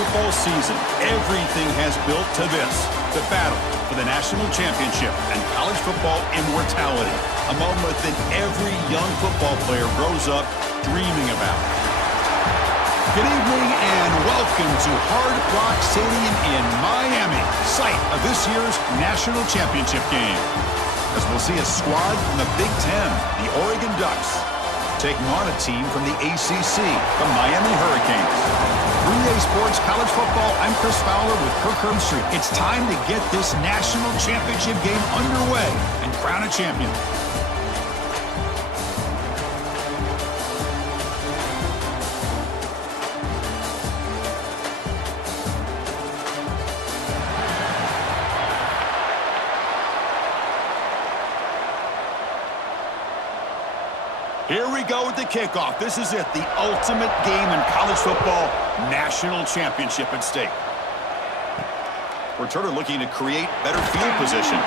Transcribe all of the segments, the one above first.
football season, everything has built to this, the battle for the national championship and college football immortality, a moment that every young football player grows up dreaming about. Good evening and welcome to Hard Rock Stadium in Miami, site of this year's national championship game. As we'll see a squad from the Big Ten, the Oregon Ducks, taking on a team from the ACC, the Miami Hurricanes. 3A Sports College Football, I'm Chris Fowler with Kirk Herbstreit. It's time to get this national championship game underway and crown a champion. Here we go with the kickoff. This is it, the ultimate game in college football, national championship at stake. Returner looking to create better field position.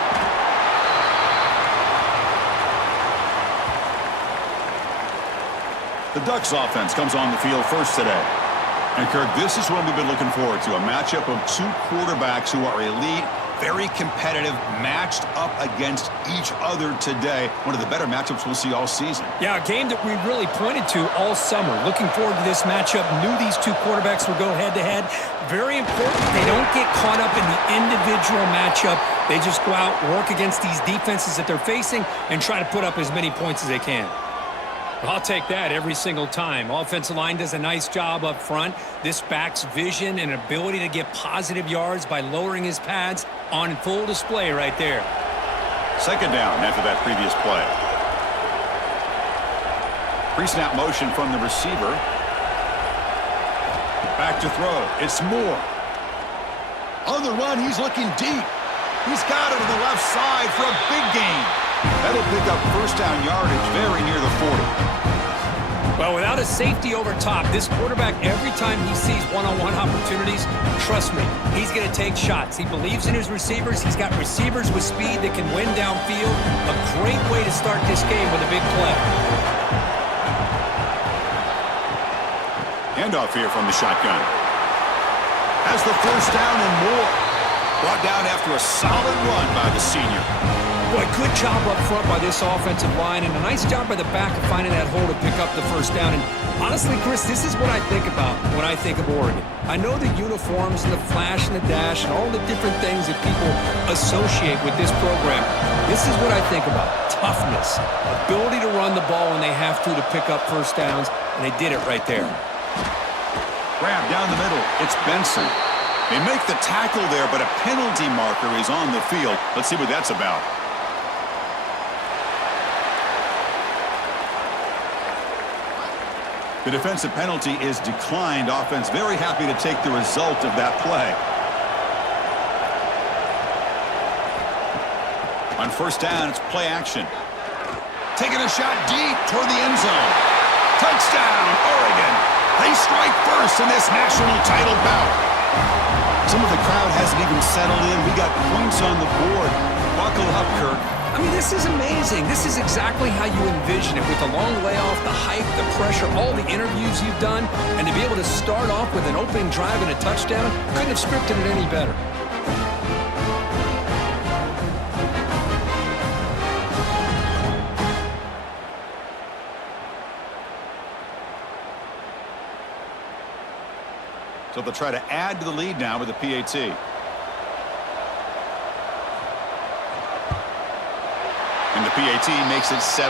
The Ducks offense comes on the field first today. And Kirk, this is what we've been looking forward to, a matchup of two quarterbacks who are elite, very competitive, matched up against each other today. One of the better matchups we'll see all season. Yeah, a game that we really pointed to all summer. Looking forward to this matchup. Knew these two quarterbacks would go head-to-head. Very important. They don't get caught up in the individual matchup. They just go out, work against these defenses that they're facing, and try to put up as many points as they can. I'll take that every single time. Offensive line does a nice job up front. This back's vision and ability to get positive yards by lowering his pads on full display right there. Second down after that previous play. Pre-snap motion from the receiver. Back to throw. It's Moore. On the run, he's looking deep. He's got it to the left side for a big gain. That'll pick up first down yardage very near the 40. Well, without a safety over top, this quarterback, every time he sees one-on-one opportunities, trust me, he's going to take shots. He believes in his receivers. He's got receivers with speed that can win downfield. A great way to start this game with a big play. Handoff here from the shotgun. Has the first down and more. Brought down after a solid run by the senior. Boy, good job up front by this offensive line, and a nice job by the back of finding that hole to pick up the first down. And honestly, Chris, this is what I think about when I think of Oregon. I know the uniforms and the flash and the dash and all the different things that people associate with this program. This is what I think about. Toughness, ability to run the ball when they have to pick up first downs, and they did it right there. Grab down the middle. It's Benson. They make the tackle there, but a penalty marker is on the field. Let's see what that's about. The defensive penalty is declined. Offense very happy to take the result of that play. On first down, it's play action. Taking a shot deep toward the end zone. Touchdown, Oregon. They strike first in this national title bout. Some of the crowd hasn't even settled in. We got points on the board. Buckle up, Kirk. I mean, this is amazing. This is exactly how you envision it, with the long layoff, the hype, the pressure, all the interviews you've done, and to be able to start off with an opening drive and a touchdown, couldn't have scripted it any better. So they'll try to add to the lead now with the PAT. And the PAT makes it 7-0.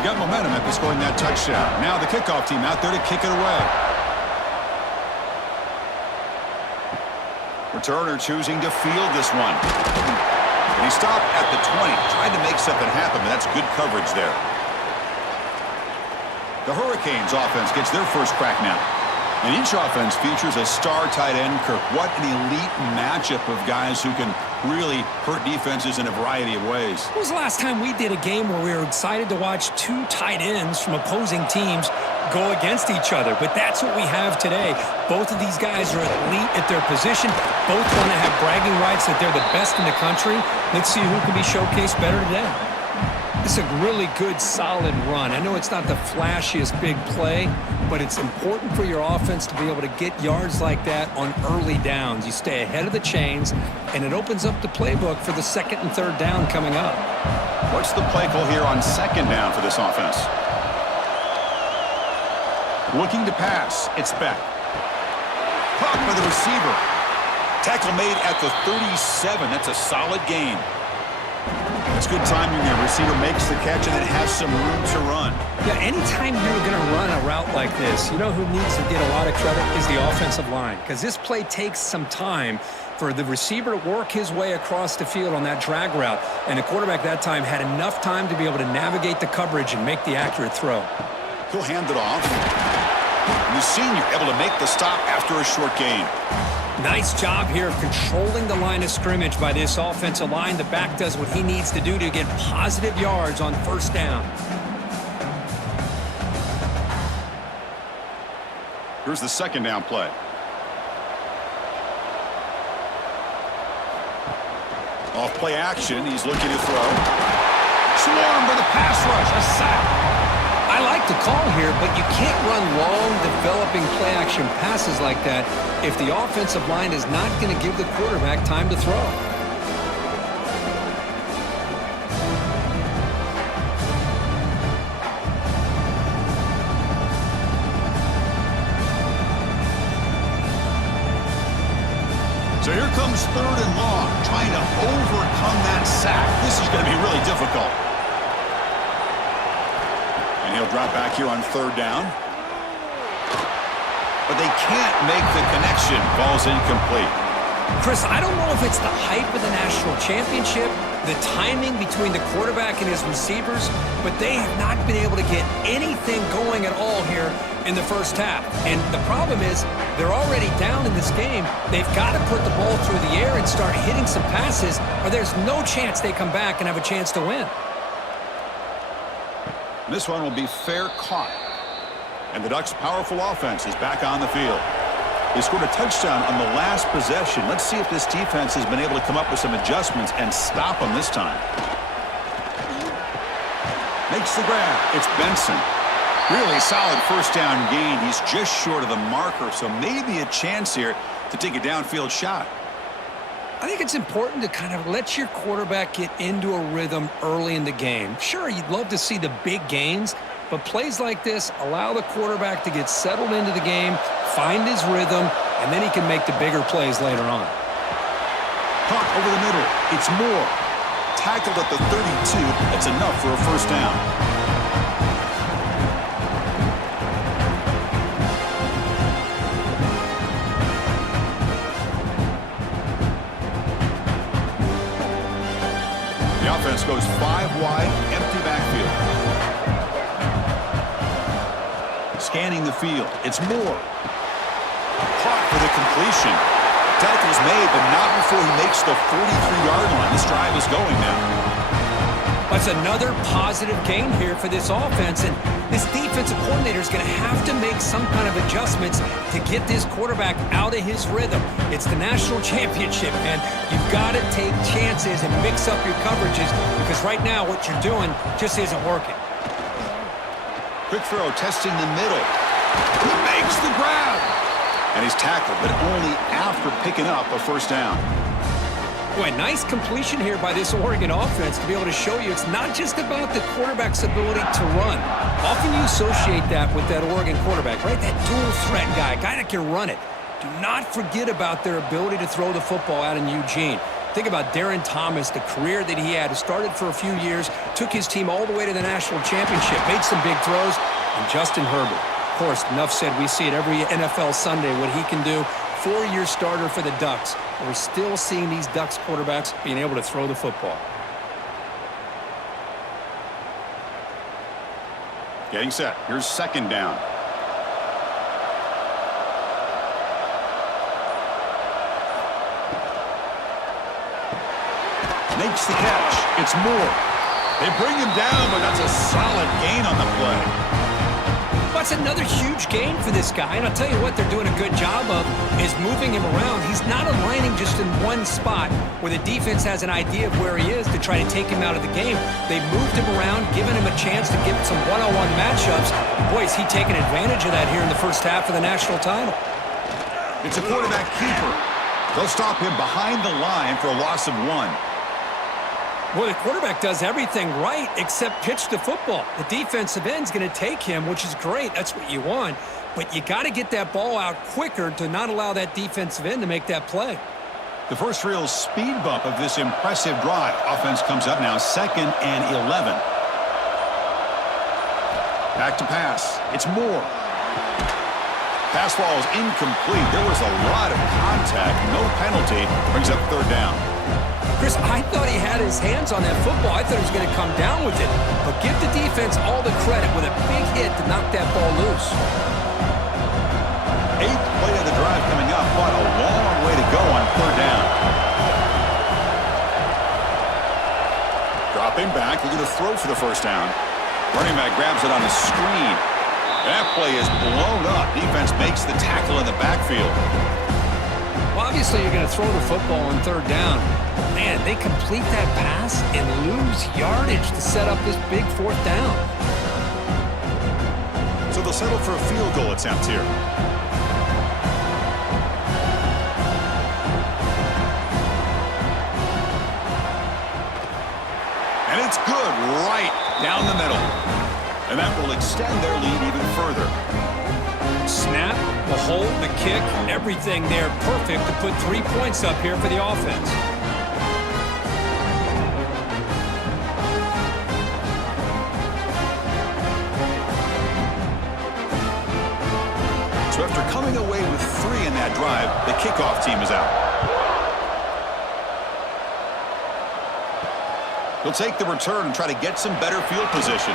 You got momentum after scoring that touchdown. Now the kickoff team out there to kick it away. Returner choosing to field this one. And he stopped at the 20, tried to make something happen, but that's good coverage there. The Hurricanes offense gets their first crack now. And each offense features a star tight end, Kirk. What an elite matchup of guys who can really hurt defenses in a variety of ways. When was the last time we did a game where we were excited to watch two tight ends from opposing teams go against each other? But that's what we have today. Both of these guys are elite at their position. Both want to have bragging rights that they're the best in the country. Let's see who can be showcased better today. It's a really good, solid run. I know it's not the flashiest big play, but it's important for your offense to be able to get yards like that on early downs. You stay ahead of the chains, and it opens up the playbook for the second and third down coming up. What's the play call here on second down for this offense? Looking to pass. It's Beck. Caught by the receiver. Tackle made at the 37. That's a solid gain. That's good timing there. Receiver makes the catch and it has some room to run. Yeah, anytime you're going to run a route like this, you know who needs to get a lot of credit is the offensive line, because this play takes some time for the receiver to work his way across the field on that drag route, and the quarterback that time had enough time to be able to navigate the coverage and make the accurate throw. He'll hand it off. And the senior able to make the stop after a short gain. Nice job here of controlling the line of scrimmage by this offensive line. The back does what he needs to do to get positive yards on first down. Here's the second down play. Off play action. He's looking to throw. Swarmed by the pass rush. A sack. I like the call here, but you can't run long, developing play-action passes like that if the offensive line is not going to give the quarterback time to throw. So here comes third and long, trying to overcome that sack. This is going to be really difficult. And he'll drop back here on third down. But they can't make the connection. Ball's incomplete. Chris, I don't know if it's the hype of the national championship, the timing between the quarterback and his receivers, but they have not been able to get anything going at all here in the first half. And the problem is they're already down in this game. They've got to put the ball through the air and start hitting some passes, or there's no chance they come back and have a chance to win. This one will be fair caught. And the Ducks' powerful offense is back on the field. They scored a touchdown on the last possession. Let's see if this defense has been able to come up with some adjustments and stop them this time. Makes the grab. It's Benson. Really solid first down gain. He's just short of the marker, so maybe a chance here to take a downfield shot. I think it's important to kind of let your quarterback get into a rhythm early in the game. Sure, you'd love to see the big gains, but plays like this allow the quarterback to get settled into the game, find his rhythm, and then he can make the bigger plays later on. Caught over the middle. It's Moore. Tackled at the 32. That's enough for a first down. The offense goes 5 wide, empty backfield. Scanning the field. It's Moore. Caught for the completion. Tackle's made, but not before he makes the 43-yard line. This drive is going now. That's another positive gain here for this offense, and this defensive coordinator is going to have to make some kind of adjustments to get this quarterback out of his rhythm. It's the national championship, man. You've got to take chances and mix up your coverages, because right now what you're doing just isn't working. Quick throw, testing the middle. He makes the grab. And he's tackled, but only after picking up a first down. Boy, nice completion here by this Oregon offense to be able to show you it's not just about the quarterback's ability to run. Often you associate that with that Oregon quarterback, right? That dual threat guy that can run it. Do not forget about their ability to throw the football out in Eugene. Think about Darren Thomas, the career that he had. He started for a few years, took his team all the way to the national championship, made some big throws, and Justin Herbert. Of course, enough said, we see it every NFL Sunday what he can do. 4-year starter for the Ducks. And we're still seeing these Ducks quarterbacks being able to throw the football. Getting set. Here's second down. Makes the catch. It's Moore. They bring him down, but that's a solid gain on the play. That's another huge gain for this guy. And I'll tell you what they're doing a good job of is moving him around. He's not aligning just in one spot where the defense has an idea of where he is to try to take him out of the game. They've moved him around, given him a chance to get some one-on-one matchups. Boy, is he taking advantage of that here in the first half of the national title. It's a quarterback keeper. They'll stop him behind the line for a loss of 1. Well, the quarterback does everything right except pitch the football. The defensive end's going to take him, which is great. That's what you want. But you got to get that ball out quicker to not allow that defensive end to make that play. The first real speed bump of this impressive drive. Offense comes up now 2nd and 11. Back to pass. It's Moore. Pass ball is incomplete. There was a lot of contact. No penalty. Brings up 3rd down. Chris, I thought he had his hands on that football. I thought he was going to come down with it. But give the defense all the credit with a big hit to knock that ball loose. 8th play of the drive coming up, but a long way to go on 3rd down. Dropping back, looking to throw for the 1st down. Running back grabs it on a screen. That play is blown up. Defense makes the tackle in the backfield. Well, obviously, you're going to throw the football on 3rd down. Man, they complete that pass and lose yardage to set up this big 4th down. So they'll settle for a field goal attempt here. And it's good right down the middle. And that will extend their lead even further. Snap, the hold, the kick, everything there perfect to put 3 points up here for the offense. So after coming away with 3 in that drive, the kickoff team is out. He'll take the return and try to get some better field position.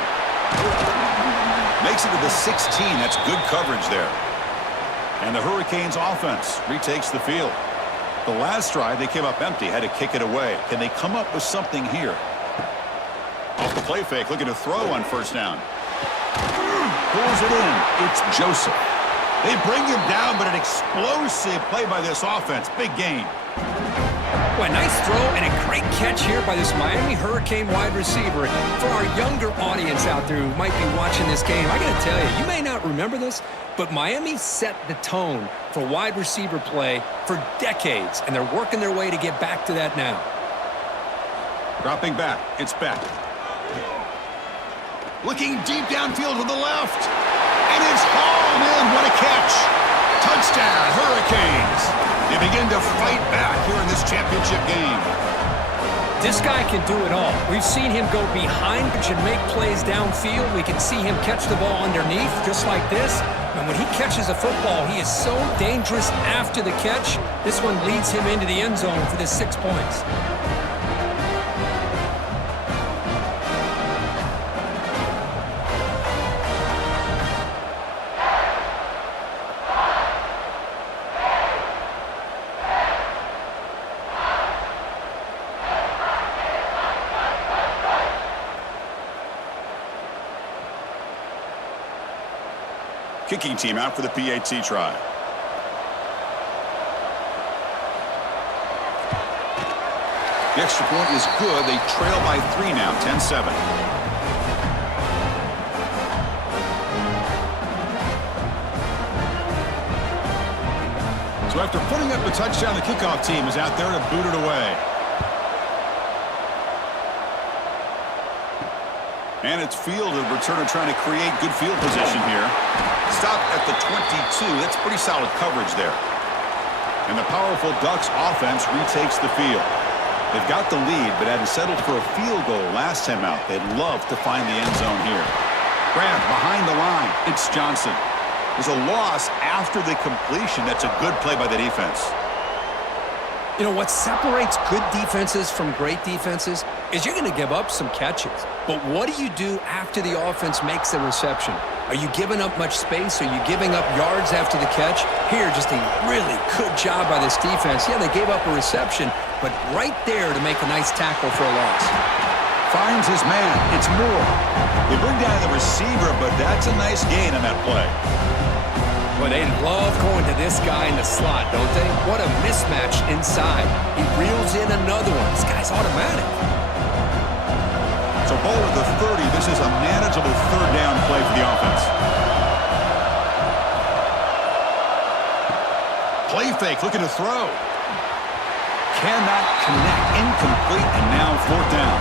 Makes it to the 16. That's good coverage there. And the Hurricanes offense retakes the field. The last drive, they came up empty, had to kick it away. Can they come up with something here? Off the play fake, looking to throw on 1st down. Pulls it in. It's Joseph. They bring him down, but an explosive play by this offense. Big gain. Boy, nice throw and a great catch here by this Miami Hurricane wide receiver. For our younger audience out there who might be watching this game, I got to tell you, you may not remember this, but Miami set the tone for wide receiver play for decades, and they're working their way to get back to that now. Dropping back. It's back. Looking deep downfield to the left. And it's hauled in. What a catch. Touchdown, Hurricanes. They begin to fight back here in this championship game. This guy can do it all. We've seen him go behind and make plays downfield. We can see him catch the ball underneath just like this. And when he catches a football, he is so dangerous after the catch. This one leads him into the end zone for the 6 points. Kicking team out for the PAT try. The extra point is good. They trail by 3 now, 10-7. So after putting up the touchdown, the kickoff team is out there to boot it away. And it's fielded. Returner trying to create good field position here. Stop at the 22. That's pretty solid coverage there. And the powerful Ducks offense retakes the field. They've got the lead, but had to settle for a field goal last time out. They'd love to find the end zone here. Grab behind the line. It's Johnson. There's a loss after the completion. That's a good play by the defense. You know, what separates good defenses from great defenses is you're going to give up some catches. But what do you do after the offense makes the reception? Are you giving up much space? Are you giving up yards after the catch? Here, just a really good job by this defense. Yeah, they gave up a reception, but right there to make a nice tackle for a loss. Finds his man. It's Moore. They bring down the receiver, but that's a nice gain on that play. Well, they love going to this guy in the slot, don't they? What a mismatch inside. He reels in another one. This guy's automatic. So ball at the 30. This is a manageable third down play for the offense. Play fake, looking to throw. Cannot connect. Incomplete, and now fourth down.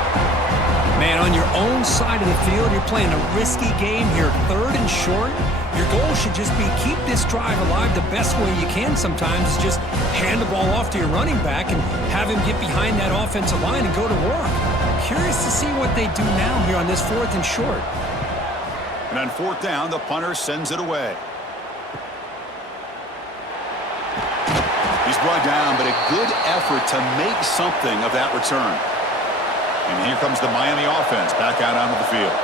Man, on your own side of the field, you're playing a risky game here. Third and short. Your goal should just be keep this drive alive the best way you can sometimes. Is just hand the ball off to your running back and have him get behind that offensive line and go to work. Curious to see what they do now here on this fourth and short. And on fourth down, the punter sends it away. He's brought down, but a good effort to make something of that return. And here comes the Miami offense back out onto the field.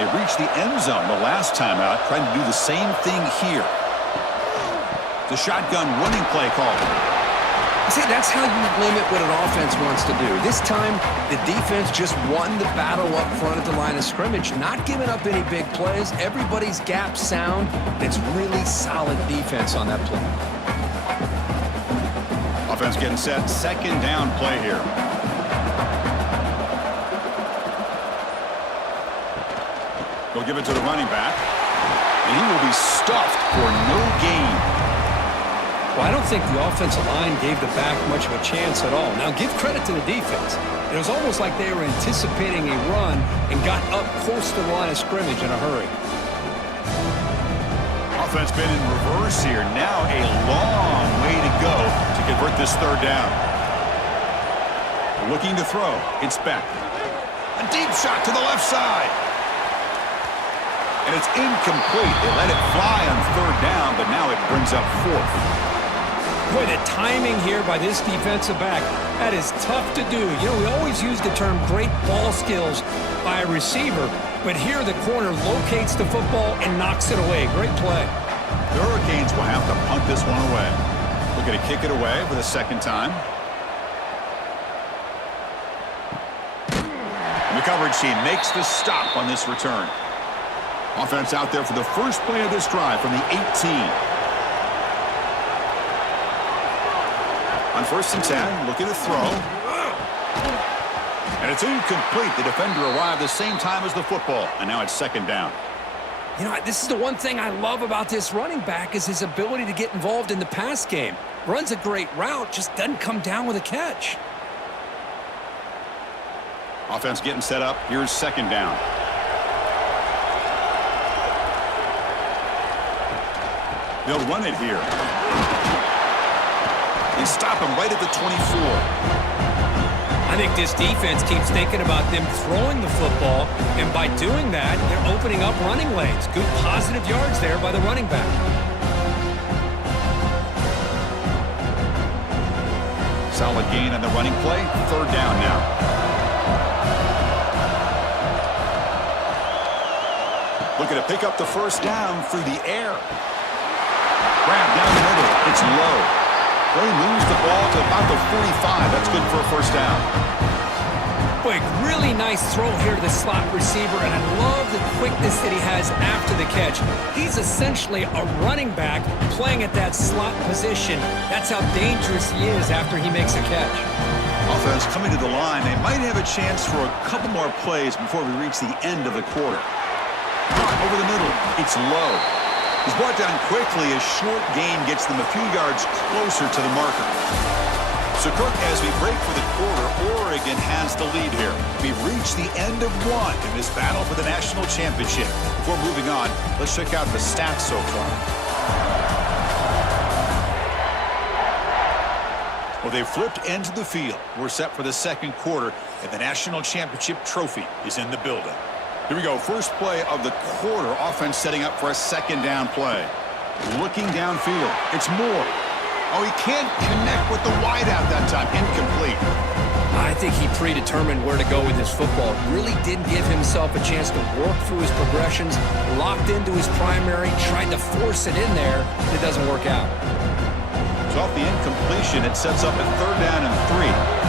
They reached the end zone the last time out, trying to do the same thing here. The shotgun running play call. See, that's how you limit what an offense wants to do. This time, the defense just won the battle up front at the line of scrimmage, not giving up any big plays. Everybody's gap sound. It's really solid defense on that play. Offense getting set. Second down play here. They'll give it to the running back, and he will be stuffed for no gain. Well, I don't think the offensive line gave the back much of a chance at all. Now, give credit to the defense. It was almost like they were anticipating a run and got up close to the line of scrimmage in a hurry. Offense been in reverse here. Now a long way to go to convert this third down. Looking to throw. It's Beck. A deep shot to the left side. And it's incomplete. They let it fly on third down, but now it brings up fourth. Boy, the timing here by this defensive back, that is tough to do. You know, we always use the term great ball skills by a receiver, but here the corner locates the football and knocks it away. Great play. The Hurricanes will have to punt this one away. Looking to kick it away for the second time. And the coverage team makes the stop on this return. Offense out there for the first play of this drive from the 18. On first and 10, looking to throw. And it's incomplete. The defender arrived the same time as the football, and now it's second down. You know, this is the one thing I love about this running back is his ability to get involved in the pass game. Runs a great route, just doesn't come down with a catch. Offense getting set up. Here's second down. They'll run it here. They stop him right at the 24. I think this defense keeps thinking about them throwing the football, and by doing that, they're opening up running lanes. Good positive yards there by the running back. Solid gain on the running play. Third down now. Looking to pick up the first down through the air. Grab down the middle. It's low. They moves the ball to about the 45. That's good for a first down. Boy, really nice throw here to the slot receiver, and I love the quickness that he has after the catch. He's essentially a running back playing at that slot position. That's how dangerous he is after he makes a catch. Offense coming to the line. They might have a chance for a couple more plays before we reach the end of the quarter. Over the middle. It's low. He's brought down quickly. A short gain gets them a few yards closer to the marker. So, Kirk, as we break for the quarter, Oregon has the lead here. We've reached the end of one in this battle for the national championship. Before moving on, let's check out the stats so far. Well, they've flipped into the field. We're set for the second quarter, and the national championship trophy is in the building. Here we go. First play of the quarter. Offense setting up for a second down play. Looking downfield. It's Moore. Oh, he can't connect with the wideout that time. Incomplete. I think he predetermined where to go with his football. Really didn't give himself a chance to work through his progressions. Locked into his primary. Tried to force it in there. It doesn't work out. So off the incompletion, it sets up a third down and 3.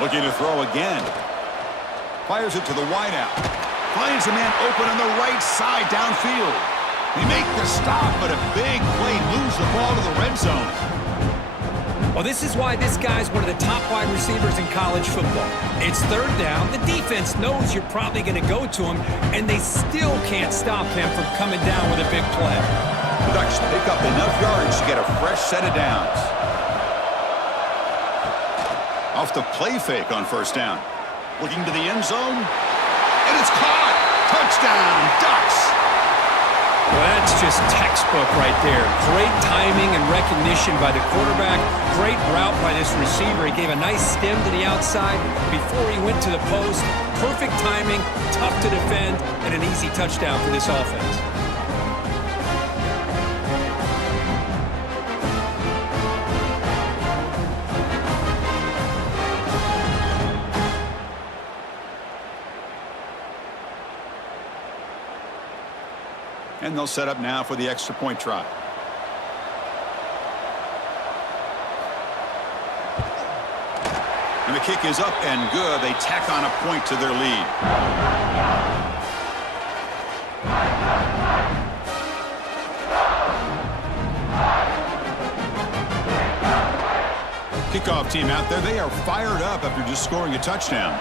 Looking to throw again. Fires it to the wideout. Finds a man open on the right side downfield. They make the stop, but a big play moves the ball to the red zone. Well, this is why this guy's one of the top wide receivers in college football. It's third down. The defense knows you're probably going to go to him, and they still can't stop him from coming down with a big play. The Ducks pick up enough yards to get a fresh set of downs. Off the play fake on first down. Looking to the end zone. And it's caught. Touchdown, Ducks. Well, that's just textbook right there. Great timing and recognition by the quarterback. Great route by this receiver. He gave a nice stem to the outside before he went to the post. Perfect timing, tough to defend, and an easy touchdown for this offense. And they'll set up now for the extra point try. And the kick is up and good. They tack on a point to their lead. Kickoff team out there. They are fired up after just scoring a touchdown.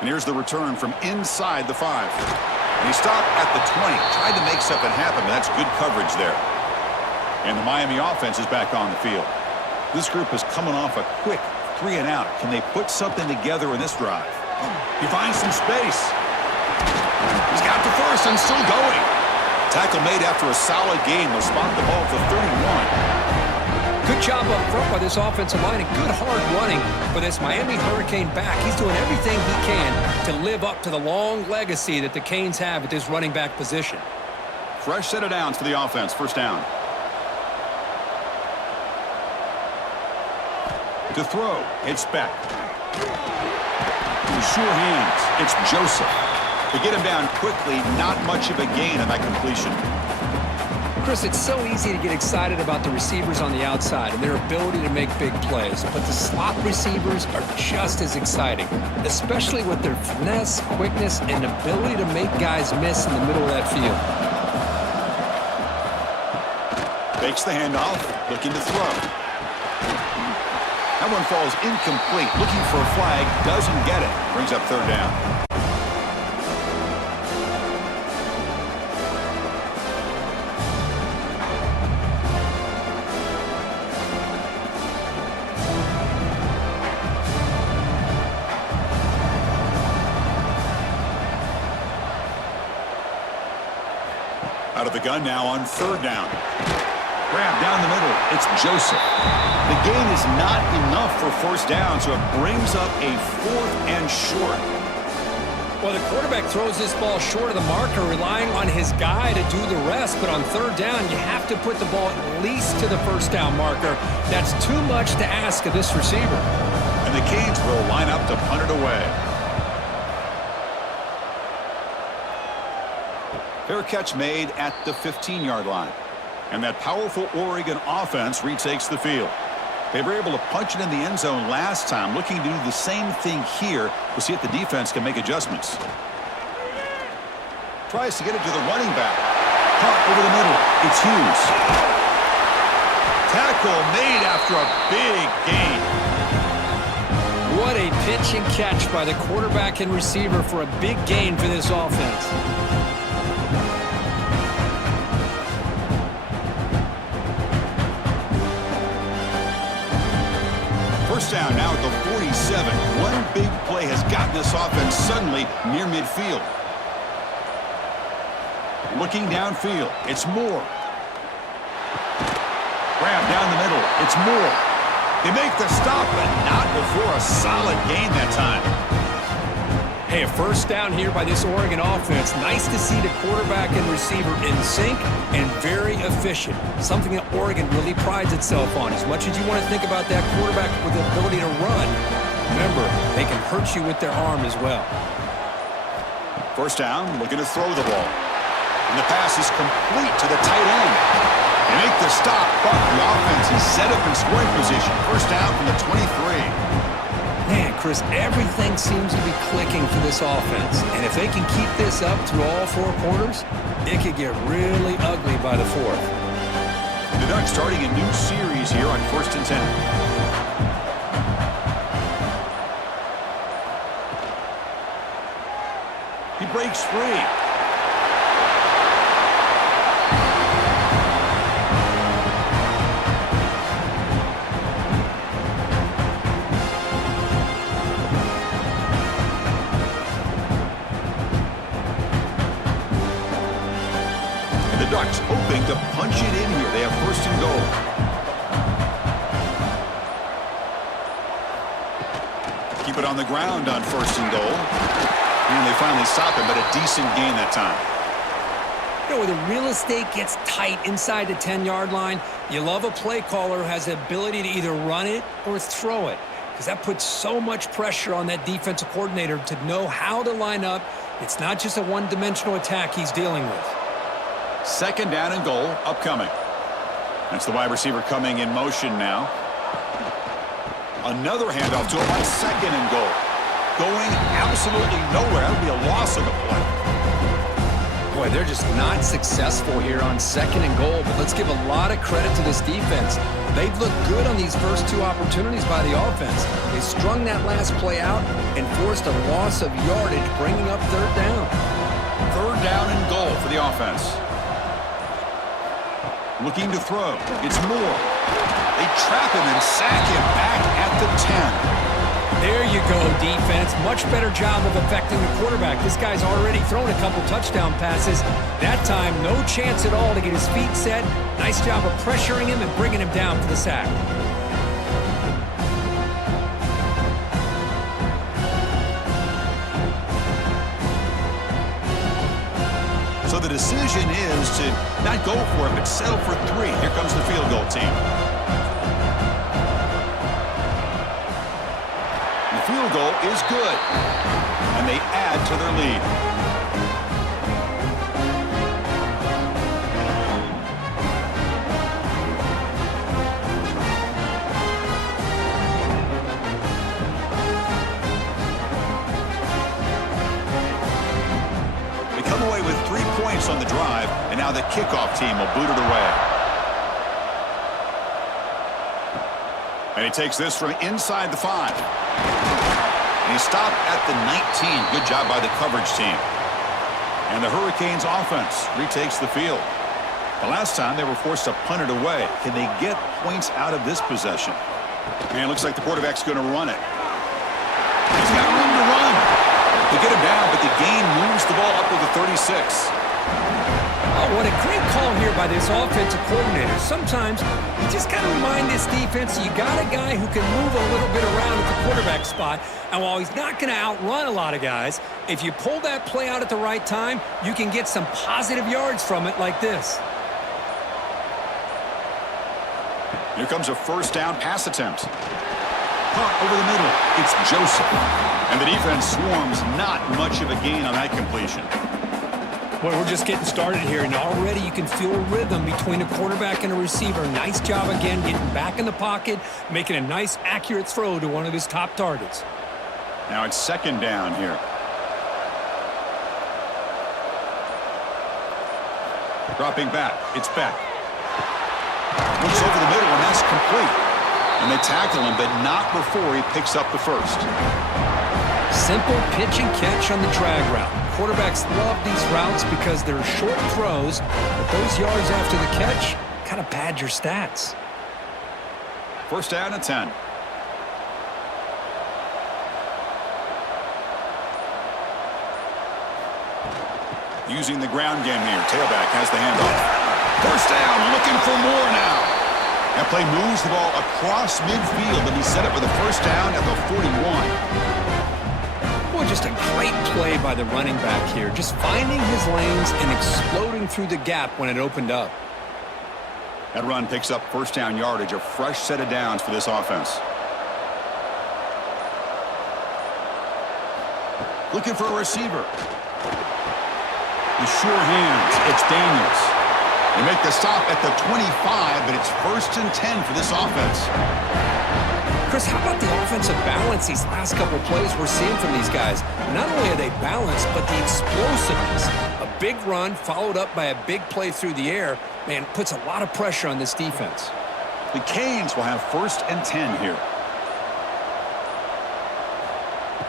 And here's the return from inside the 5. And he stopped at the 20. Tried to make something happen, but that's good coverage there. And the Miami offense is back on the field. This group is coming off a quick 3 and out. Can they put something together in this drive? He finds some space. He's got the first and still going. Tackle made after a solid gain. They'll spot the ball for 31. Good job up front by this offensive line and good hard running for this Miami Hurricane back. He's doing everything he can to live up to the long legacy that the Canes have at this running back position. Fresh set of downs for the offense. First down. To throw. It's Beck. In sure hands. It's Joseph. They get him down quickly. Not much of a gain on that completion. Chris, it's so easy to get excited about the receivers on the outside and their ability to make big plays, but the slot receivers are just as exciting, especially with their finesse, quickness, and ability to make guys miss in the middle of that field. Fakes the handoff, looking to throw. That one falls incomplete, looking for a flag, doesn't get it. Brings up third down. Out of the gun now on third down. Grab down the middle. It's Joseph. The gain is not enough for first down, so it brings up a 4th and short. Well, the quarterback throws this ball short of the marker, relying on his guy to do the rest. But on third down, you have to put the ball at least to the first down marker. That's too much to ask of this receiver. And the Canes will line up to punt it away. Fair catch made at the 15-yard line. And that powerful Oregon offense retakes the field. They were able to punch it in the end zone last time, looking to do the same thing here to see if the defense can make adjustments. Tries to get it to the running back. Caught over the middle. It's Hughes. Tackle made after a big gain. What a pitch and catch by the quarterback and receiver for a big gain for this offense. First down now at the 47. One big play has gotten this offense suddenly near midfield. Looking downfield. It's Moore. Grab down the middle. It's Moore. They make the stop, but not before a solid gain that time. Hey, a first down here by this Oregon offense. Nice to see the quarterback and receiver in sync and very efficient. Something that Oregon really prides itself on. As much as you want to think about that quarterback with the ability to run, remember, they can hurt you with their arm as well. First down, looking to throw the ball. And the pass is complete to the tight end. They make the stop, but the offense is set up in scoring position. First down from the 23. Man, Chris, everything seems to be clicking for this offense. And if they can keep this up through all four quarters, it could get really ugly by the fourth. The Ducks starting a new series here on 1st and 10. He breaks free. The Ducks hoping to punch it in here. They have 1st and goal. Keep it on the ground on 1st and goal. And they finally stop him, but a decent gain that time. You know, when the real estate gets tight inside the 10-yard line, you love a play caller who has the ability to either run it or throw it, because that puts so much pressure on that defensive coordinator to know how to line up. It's not just a one-dimensional attack he's dealing with. 2nd down and goal upcoming. That's the wide receiver coming in motion now. Another handoff to him on 2nd and goal. Going absolutely nowhere. That would be a loss of the play. Boy, they're just not successful here on 2nd and goal, but let's give a lot of credit to this defense. They've looked good on these first two opportunities by the offense. They strung that last play out and forced a loss of yardage, bringing up 3rd down. 3rd down and goal for the offense. Looking to throw. It's Moore. They trap him and sack him back at the 10. There you go, defense. Much better job of affecting the quarterback. This guy's already thrown a couple touchdown passes. That time, no chance at all to get his feet set. Nice job of pressuring him and bringing him down for the sack. So the decision is to not go for it, but settle for 3. Here comes the field goal team. The field goal is good, and they add to their lead. They come away with 3 points on the drive, and now the kickoff team will boot it away. And he takes this from inside the 5. And he stopped at the 19. Good job by the coverage team. And the Hurricanes offense retakes the field. The last time they were forced to punt it away. Can they get points out of this possession? And it looks like the quarterback's going to run it. He's got room to run. They get him down, but the gain moves the ball up to the 36. Oh, what a great call here by this offensive coordinator. Sometimes you just got to remind this defense you got a guy who can move a little bit around at the quarterback spot. And while he's not going to outrun a lot of guys, if you pull that play out at the right time, you can get some positive yards from it like this. Here comes a 1st down pass attempt. Caught over the middle. It's Joseph. And the defense swarms. Not much of a gain on that completion. Boy, we're just getting started here, and already you can feel a rhythm between a quarterback and a receiver. Nice job again getting back in the pocket, making a nice, accurate throw to one of his top targets. Now it's 2nd down here. Dropping back. It's Beck. Looks over the middle, and that's complete. And they tackle him, but not before he picks up the 1st. Simple pitch and catch on the drag route. Quarterbacks love these routes because they're short throws, but those yards after the catch kind of pad your stats. 1st down and 10. Using the ground game here. Tailback has the handoff. 1st down, looking for more now. That play moves the ball across midfield, and he set up with a 1st down at the 41. Boy, just a great play by the running back here. Just finding his lanes and exploding through the gap when it opened up. That run picks up 1st down yardage, a fresh set of downs for this offense. Looking for a receiver. The sure hands. It's Daniels. They make the stop at the 25, but it's 1st and 10 for this offense. Chris, how about the offensive balance these last couple plays we're seeing from these guys? Not only are they balanced, but the explosiveness. A big run followed up by a big play through the air, man, puts a lot of pressure on this defense. The Canes will have 1st and 10 here.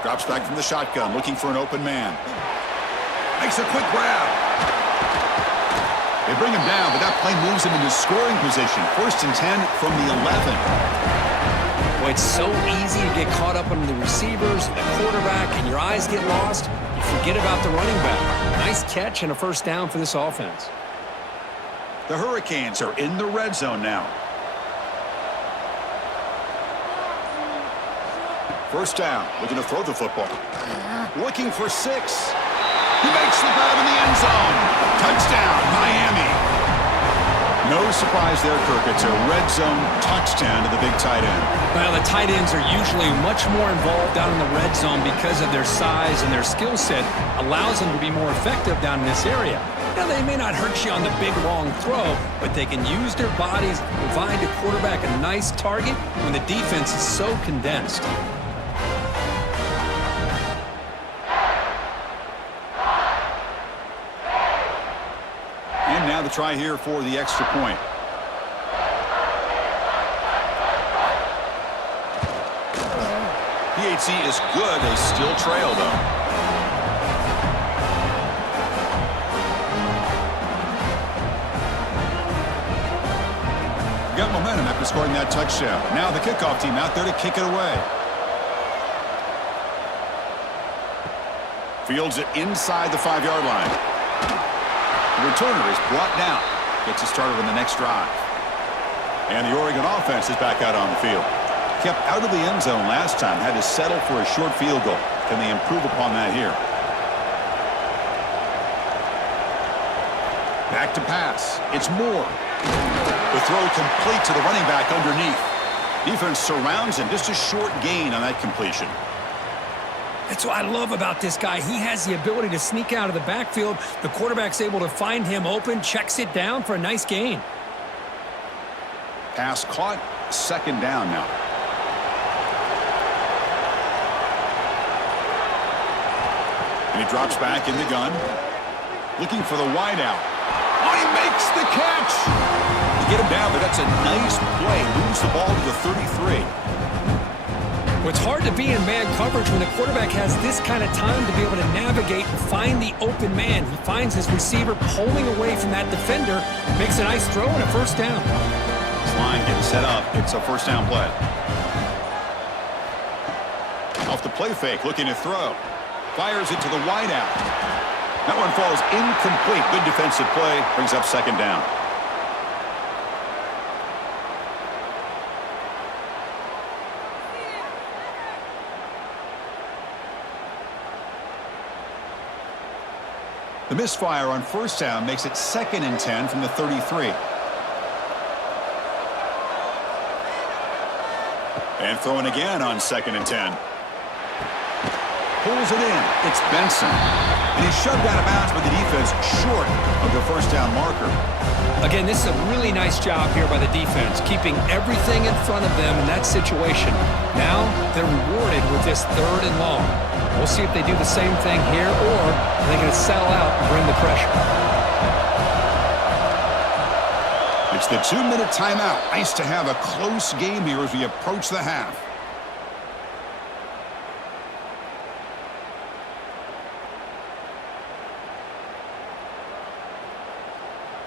Drops back from the shotgun, looking for an open man. Makes a quick grab. They bring him down, but that play moves him into scoring position. 1st and 10 from the 11. Boy, it's so easy to get caught up on the receivers, the quarterback, and your eyes get lost. You forget about the running back. Nice catch and a 1st down for this offense. The Hurricanes are in the red zone now. 1st down, looking to throw the football. Looking for 6. He makes the grab in the end zone. Touchdown, Miami. No surprise there, Kirk. It's a red zone touchdown to the big tight end. Well, the tight ends are usually much more involved down in the red zone because of their size, and their skill set allows them to be more effective down in this area. Now, they may not hurt you on the big, long throw, but they can use their bodies to provide the quarterback a nice target when the defense is so condensed. And now the try here for the extra point. PHC is good. They still trail, though. Got momentum after scoring that touchdown. Now the kickoff team out there to kick it away. Fields it inside the 5-yard line. The returner is brought down. Gets it started on the next drive. And the Oregon offense is back out on the field. Kept out of the end zone last time. Had to settle for a short field goal. Can they improve upon that here? Back to pass. It's Moore. The throw complete to the running back underneath. Defense surrounds him. Just a short gain on that completion. That's what I love about this guy. He has the ability to sneak out of the backfield. The quarterback's able to find him open, checks it down for a nice gain. Pass caught. 2nd down now. And he drops back in the gun. Looking for the wideout. Oh, he makes the catch. You get him down, but that's a nice play. Moves the ball to the 33. Well, it's hard to be in man coverage when the quarterback has this kind of time to be able to navigate and find the open man. He finds his receiver pulling away from that defender, makes a nice throw and a 1st down. This line getting set up. It's a 1st down play. Off the play fake, looking to throw. Fires it to the wideout. That one falls incomplete. Good defensive play. Brings up 2nd down. The misfire on 1st down makes it 2nd and 10 from the 33. And throwing again on 2nd and 10. Pulls it in. It's Benson. And he's shoved out of bounds by the defense short of the 1st down marker. Again, this is a really nice job here by the defense, keeping everything in front of them in that situation. Now they're rewarded with this 3rd and long. We'll see if they do the same thing here, or are they going to settle out and bring the pressure. It's the 2-minute timeout. Nice to have a close game here as we approach the half.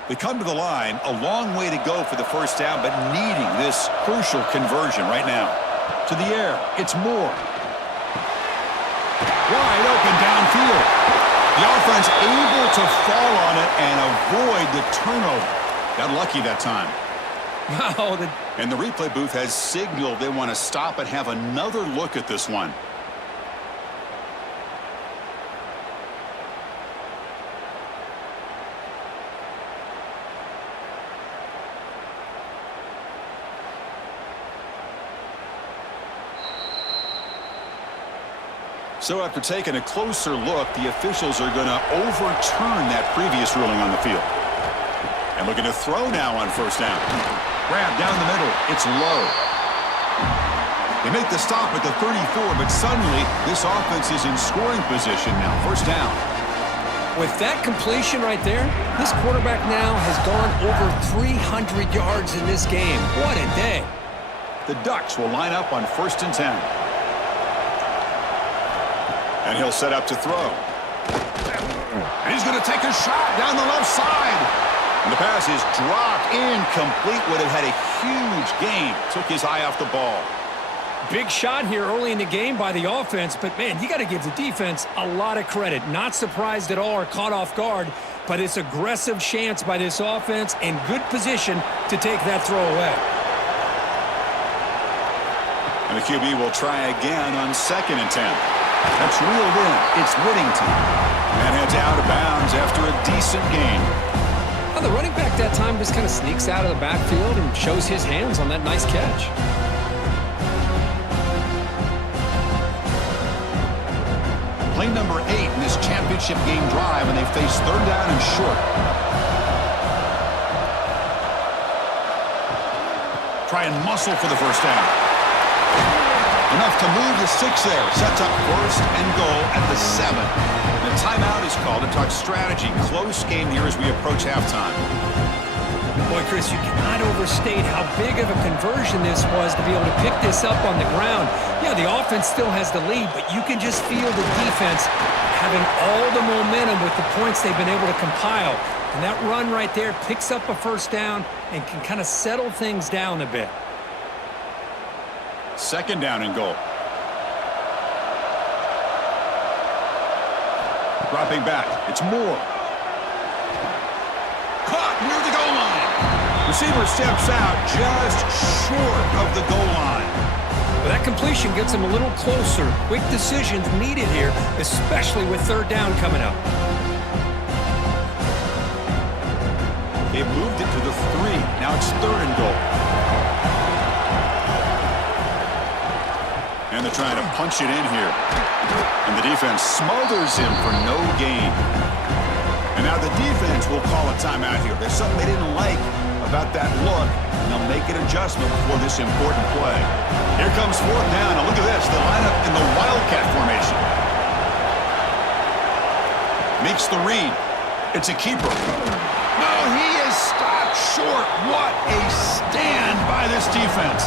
They come to the line, a long way to go for the 1st down, but needing this crucial conversion right now. To the air, it's Moore. Wide open downfield. The offense able to fall on it and avoid the turnover. Got lucky that time. Wow. And the replay booth has signaled they want to stop and have another look at this one. So after taking a closer look, the officials are going to overturn that previous ruling on the field. And looking to throw now on first down. Grab down the middle. It's low. They make the stop at the 34, but suddenly this offense is in scoring position now. First down. With that completion right there, this quarterback now has gone over 300 yards in this game. What a day. The Ducks will line up on 1st and 10. And he'll set up to throw. And he's going to take a shot down the left side. And the pass is dropped incomplete. Would have had a huge gain. Took his eye off the ball. Big shot here early in the game by the offense, but, man, you got to give the defense a lot of credit. Not surprised at all or caught off guard, but it's aggressive chance by this offense and good position to take that throw away. And the QB will try again on 2nd and 10. That's reeled in. It's Whittington. And heads out of bounds after a decent gain. Well, the running back that time just kind of sneaks out of the backfield and shows his hands on that nice catch. Play number 8 in this championship game drive, and they face 3rd down and short. Try and muscle for the first down. Enough to move the 6 there. Sets up 1st and goal at the 7. The timeout is called to talk strategy. Close game here as we approach halftime. Boy, Chris, you cannot overstate how big of a conversion this was to be able to pick this up on the ground. Yeah, the offense still has the lead, but you can just feel the defense having all the momentum with the points they've been able to compile. And that run right there picks up a first down and can kind of settle things down a bit. 2nd down and goal. Dropping back. It's Moore. Caught near the goal line. Receiver steps out just short of the goal line. But that completion gets him a little closer. Quick decisions needed here, especially with 3rd down coming up. They've moved it to the 3. Now it's 3rd and goal. And they're trying to punch it in here. And the defense smothers him for no gain. And now the defense will call a timeout here. There's something they didn't like about that look, and they'll make an adjustment before this important play. Here comes 4th down. Now look at this. The lineup in the Wildcat formation. Makes the read. It's a keeper. No, he is stopped short. What a stand by this defense.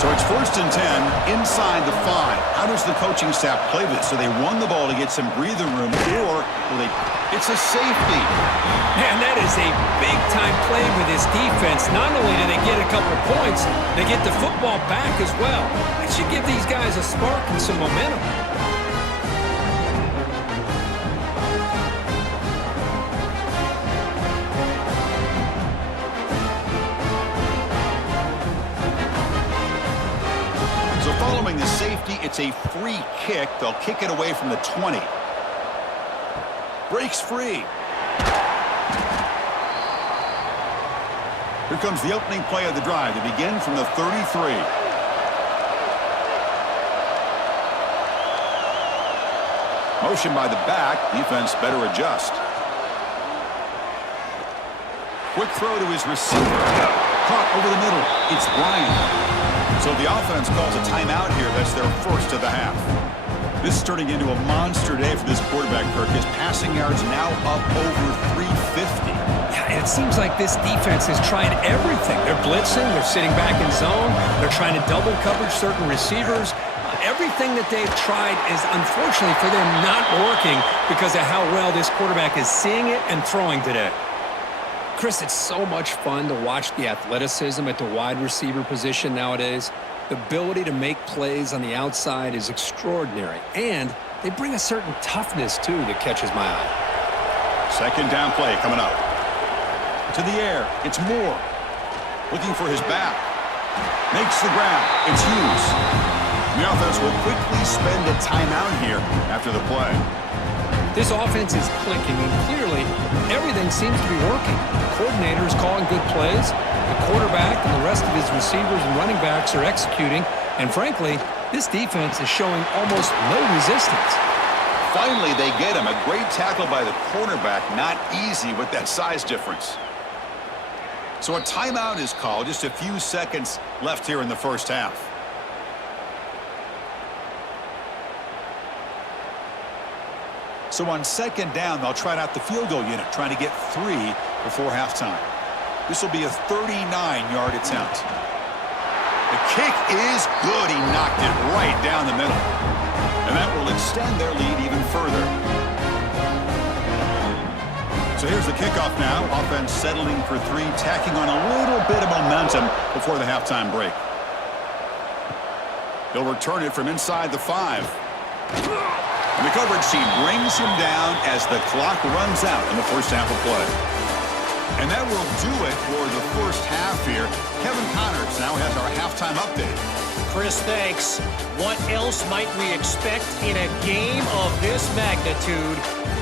So it's 1st and 10 inside the 5. How does the coaching staff play this? So they run the ball to get some breathing room, or will they? It's a safety. Man, that is a big-time play with this defense. Not only do they get a couple points, they get the football back as well. That should give these guys a spark and some momentum. So following the safety, it's a free kick. They'll kick it away from the 20. Breaks free. Here comes the opening play of the drive. They begin from the 33. Motion by the back. Defense better adjust. Quick throw to his receiver. Caught over the middle. It's Bryant. So the offense calls a timeout here. That's their 1st of the half. This is turning into a monster day for this quarterback, Kirk. His passing yards now up over 350. Yeah, and it seems like this defense has tried everything. They're blitzing, they're sitting back in zone, they're trying to double coverage certain receivers. Everything that they've tried is, unfortunately for them, not working because of how well this quarterback is seeing it and throwing today. Chris, it's so much fun to watch the athleticism at the wide receiver position nowadays. The ability to make plays on the outside is extraordinary, and they bring a certain toughness, too, that catches my eye. 2nd down play coming up. To the air. It's Moore. Looking for his back. Makes the grab. It's Hughes. The offense will quickly spend a timeout here after the play. This offense is clicking, and clearly everything seems to be working. The coordinator is calling good plays. The quarterback and the rest of his receivers and running backs are executing. And frankly, this defense is showing almost no resistance. Finally, they get him. A great tackle by the cornerback. Not easy with that size difference. So a timeout is called. Just a few seconds left here in the first half. So on second down, they'll try out the field goal unit, trying to get 3 before halftime. This will be a 39-yard attempt. The kick is good. He knocked it right down the middle. And that will extend their lead even further. So here's the kickoff now. Offense settling for 3, tacking on a little bit of momentum before the halftime break. He'll return it from inside the 5. And the coverage team brings him down as the clock runs out in the first half of play. And that will do it for the first half here. Kevin Connors now has our halftime update. Chris, thanks. What else might we expect in a game of this magnitude?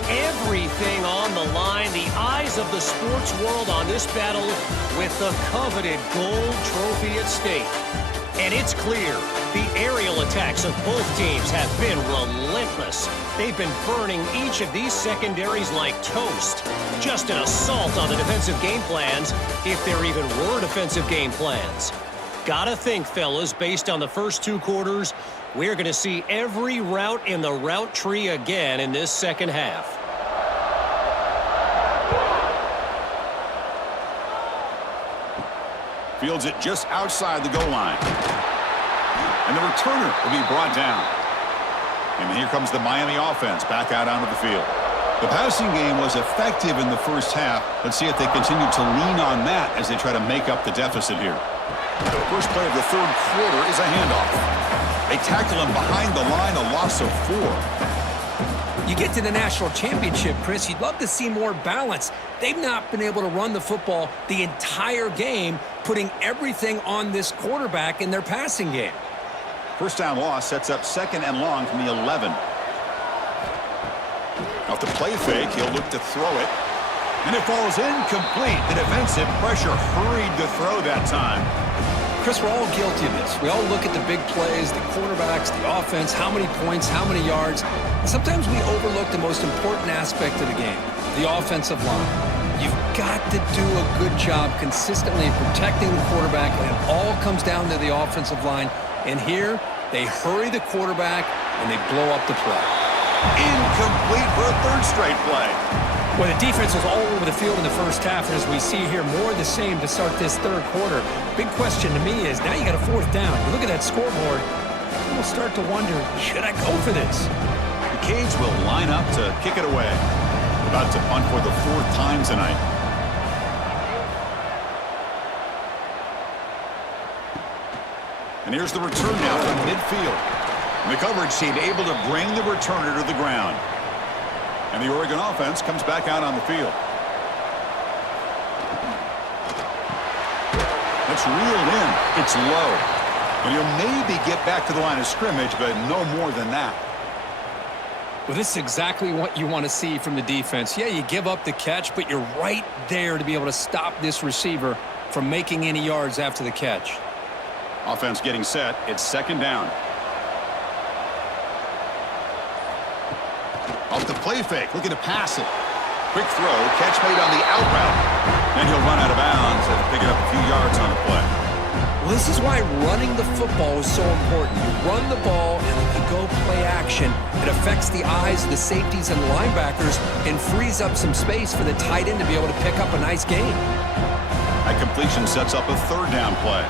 Everything on the line, the eyes of the sports world on this battle with the coveted gold trophy at stake. And it's clear, the aerial attacks of both teams have been relentless. They've been burning each of these secondaries like toast. Just an assault on the defensive game plans, if there even were defensive game plans. Gotta think, fellas, based on the first 2 quarters, we're going to see every route in the route tree again in this second half. Fields it just outside the goal line. And the returner will be brought down. And here comes the Miami offense back out onto the field. The passing game was effective in the first half. Let's see if they continue to lean on that as they try to make up the deficit here. The first play of the third quarter is a handoff. They tackle him behind the line, a loss of 4. You get to the national championship, Chris, you'd love to see more balance. They've not been able to run the football the entire game, putting everything on this quarterback in their passing game. First down loss sets up 2nd and long from the 11. Off the play fake, he'll look to throw it. And it falls incomplete. The defensive pressure hurried the throw that time. Chris, we're all guilty of this. We all look at the big plays, the quarterbacks, the offense, how many points, how many yards. And sometimes we overlook the most important aspect of the game, the offensive line. You've got to do a good job consistently protecting the quarterback, and it all comes down to the offensive line. And here, they hurry the quarterback, and they blow up the play. Incomplete for a 3rd straight play. Well, the defense was all over the field in the first half, and as we see here, more of the same to start this 3rd quarter. Big question to me is, now you got a 4th down. You look at that scoreboard, you'll start to wonder, should I go for this? The Canes will line up to kick it away. About to punt for the 4th time tonight. And here's the return now from midfield. And the coverage team able to bring the returner to the ground. And the Oregon offense comes back out on the field. That's reeled in. It's low. And he'll maybe get back to the line of scrimmage, but no more than that. Well, this is exactly what you want to see from the defense. Yeah, you give up the catch, but you're right there to be able to stop this receiver from making any yards after the catch. Offense getting set. It's 2nd down. Off the play fake, looking to pass it. Quick throw, catch made on the out route. Then he'll run out of bounds and pick it up a few yards on the play. Well, this is why running the football is so important. You run the ball and then you go play action. It affects the eyes of the safeties and the linebackers and frees up some space for the tight end to be able to pick up a nice gain. That completion sets up a 3rd down play.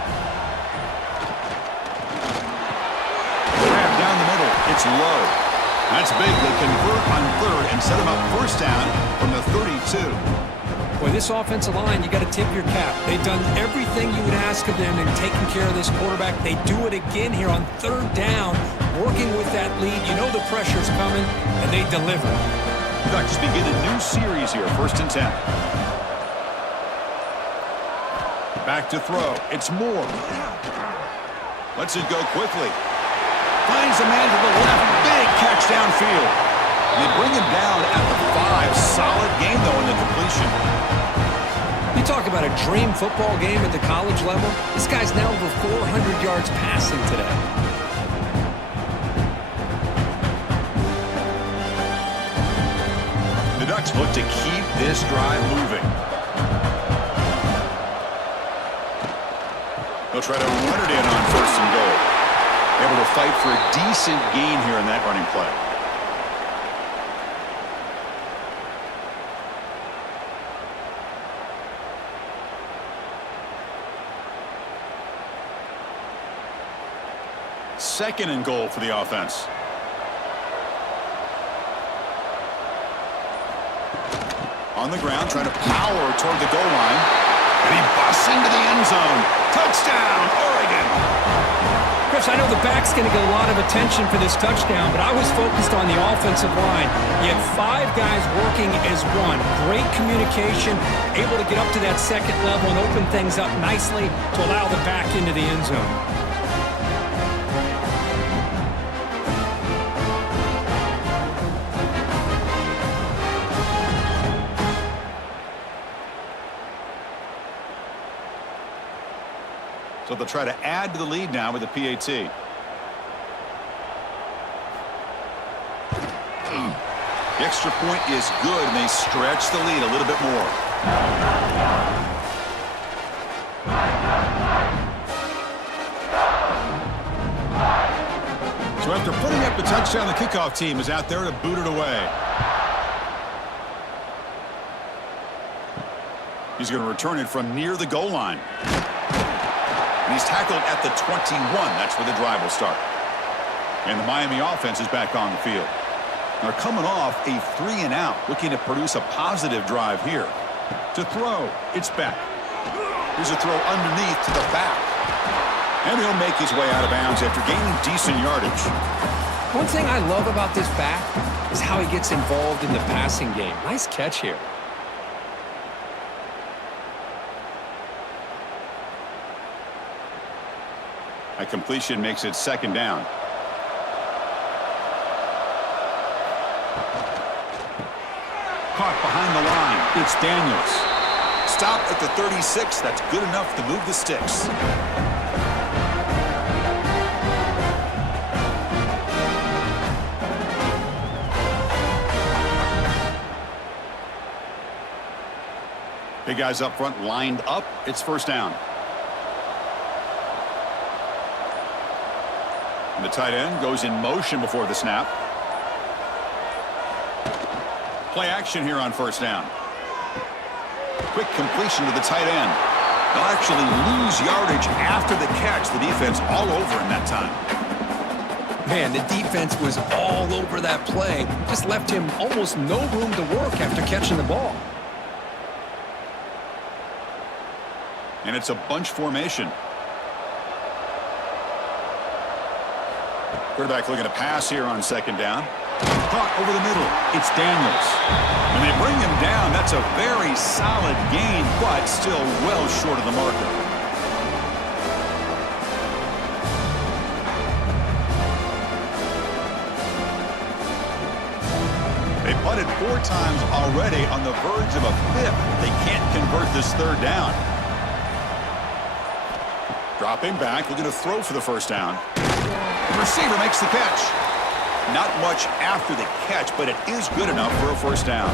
Grab down the middle, it's low. That's big. They convert on 3rd and set him up 1st down from the 32. Boy, this offensive line, you got to tip your cap. They've done everything you would ask of them in taking care of this quarterback. They do it again here on 3rd down, working with that lead. You know the pressure's coming, and they deliver. Ducks begin a new series here, 1st and 10. Back to throw. It's Moore. Lets it go quickly. Finds a man to the left. Big catch downfield. They bring him down at the 5. Solid game, though, in the completion. You talk about a dream football game at the college level. This guy's now over 400 yards passing today. The Ducks look to keep this drive moving. They'll try to run it in on 1st and goal. Able to fight for a decent gain here in that running play. Second and goal for the offense. On the ground, trying to power toward the goal line. And he busts into the end zone. Touchdown, Oregon! Chris, I know the back's going to get a lot of attention for this touchdown, but I was focused on the offensive line. You had 5 guys working as one. Great communication, able to get up to that second level and open things up nicely to allow the back into the end zone. So they'll try to add to the lead now with the PAT. The extra point is good, and they stretch the lead a little bit more. So after putting up the touchdown, the kickoff team is out there to boot it away. He's going to return it from near the goal line. And he's tackled at the 21. That's where the drive will start. And the Miami offense is back on the field. They're coming off a 3-and-out, looking to produce a positive drive here. To throw, it's back. Here's a throw underneath to the back. And he'll make his way out of bounds after gaining decent yardage. One thing I love about this back is how he gets involved in the passing game. Nice catch here. A completion makes it 2nd down. Caught behind the line. It's Daniels. Stop at the 36. That's good enough to move the sticks. Big guys up front lined up. It's 1st down. And the tight end goes in motion before the snap. Play action here on 1st down. Quick completion to the tight end. They'll actually lose yardage after the catch. The defense all over in that time. Man, the defense was all over that play. Just left him almost no room to work after catching the ball. And it's a bunch formation. Quarterback looking to pass here on 2nd down. Caught over the middle. It's Daniels. And they bring him down. That's a very solid gain, but still well short of the marker. They punted 4 times already, on the verge of a 5th. They can't convert this 3rd down. Dropping back, looking to throw for the 1st down. The receiver makes the catch. Not much after the catch, but it is good enough for a 1st down.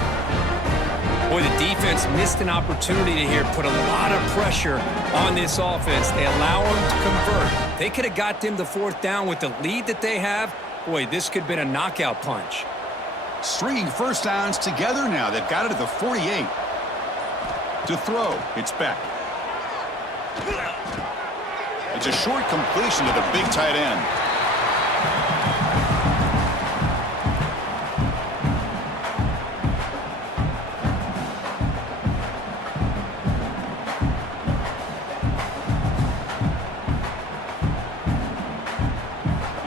Boy, the defense missed an opportunity to here, put a lot of pressure on this offense. They allow them to convert. They could have got them the 4th down with the lead that they have. Boy, this could have been a knockout punch. Stringing 1st downs together now. They've got it at the 48. To throw, it's Beck. It's a short completion to the big tight end.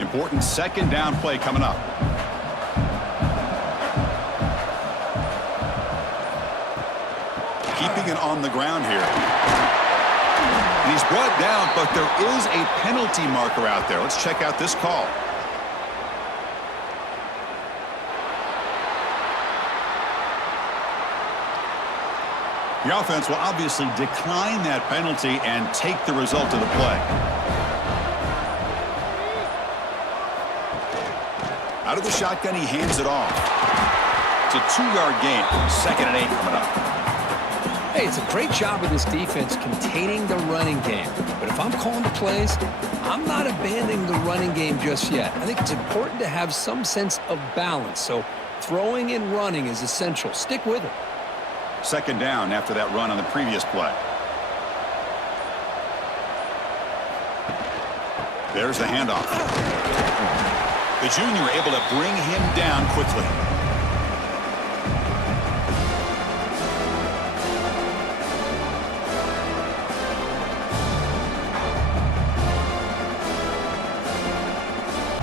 Important 2nd down play coming up. Keeping it on the ground here. And he's brought down, but there is a penalty marker out there. Let's check out this call. The offense will obviously decline that penalty and take the result of the play. Out of the shotgun, he hands it off. It's a 2-yard gain. 2nd and 8 coming up. Hey, it's a great job of this defense containing the running game. But if I'm calling the plays, I'm not abandoning the running game just yet. I think it's important to have some sense of balance. So throwing and running is essential. Stick with it. Second down after that run on the previous play. There's the handoff. The junior able to bring him down quickly.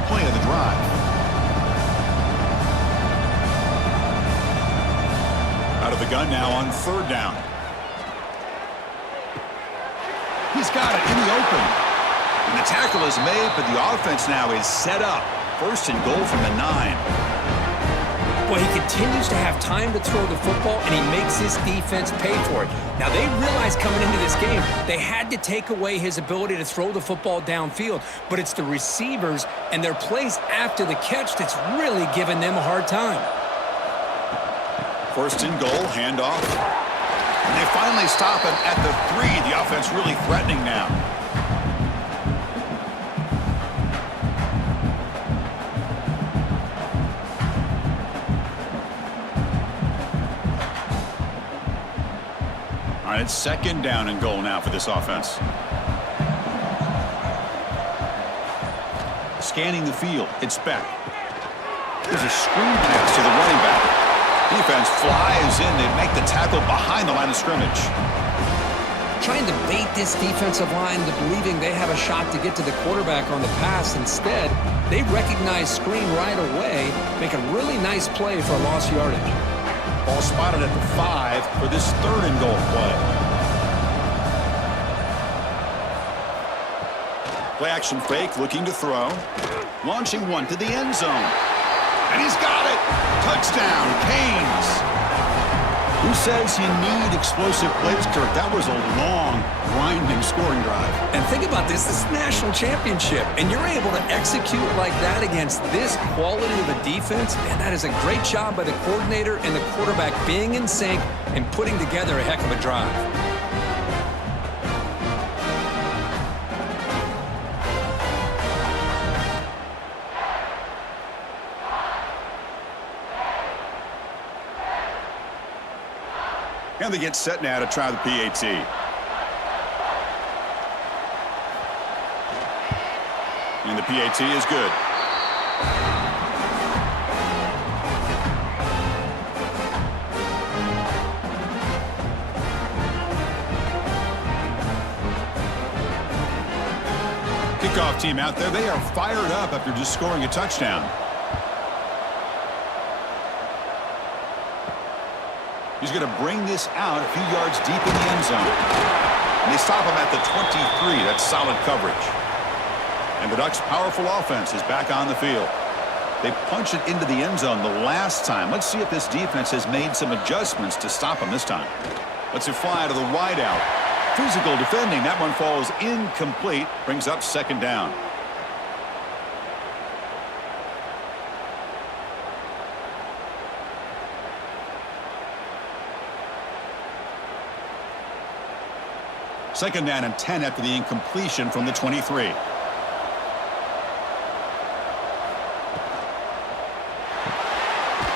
Play of the drive. Out of the gun now on third down. He's got it in the open. And the tackle is made, but the offense now is set up. First and goal from the 9. Well, he continues to have time to throw the football, and he makes his defense pay for it. Now, they realized coming into this game they had to take away his ability to throw the football downfield, but it's the receivers and their plays after the catch that's really giving them a hard time. First and goal, handoff. And they finally stop him at the 3. The offense really threatening now. All right, it's second down and goal now for this offense. Scanning the field, it's Beck. There's a screen pass to the running back. Defense flies in. They make the tackle behind the line of scrimmage. Trying to bait this defensive line into believing they have a shot to get to the quarterback on the pass. Instead, they recognize screen right away, make a really nice play for a lost yardage. Ball spotted at the 5 for this third and goal play. Play action fake, looking to throw. Launching one to the end zone. And he's got it! Touchdown, Canes! Who says you need explosive plays, Kirk? That was a long, grinding scoring drive. And think about this is a national championship, and you're able to execute like that against this quality of a defense, man, that is a great job by the coordinator and the quarterback being in sync and putting together a heck of a drive. And they get set now to try the PAT. And the PAT is good. Kickoff team out there. They are fired up after just scoring a touchdown. He's going to bring this out a few yards deep in the end zone. And they stop him at the 23. That's solid coverage. And the Ducks' powerful offense is back on the field. They punch it into the end zone the last time. Let's see if this defense has made some adjustments to stop him this time. Let's it fly to the wideout. Physical defending. That one falls incomplete. Brings up second down. Second down and 10 after the incompletion from the 23.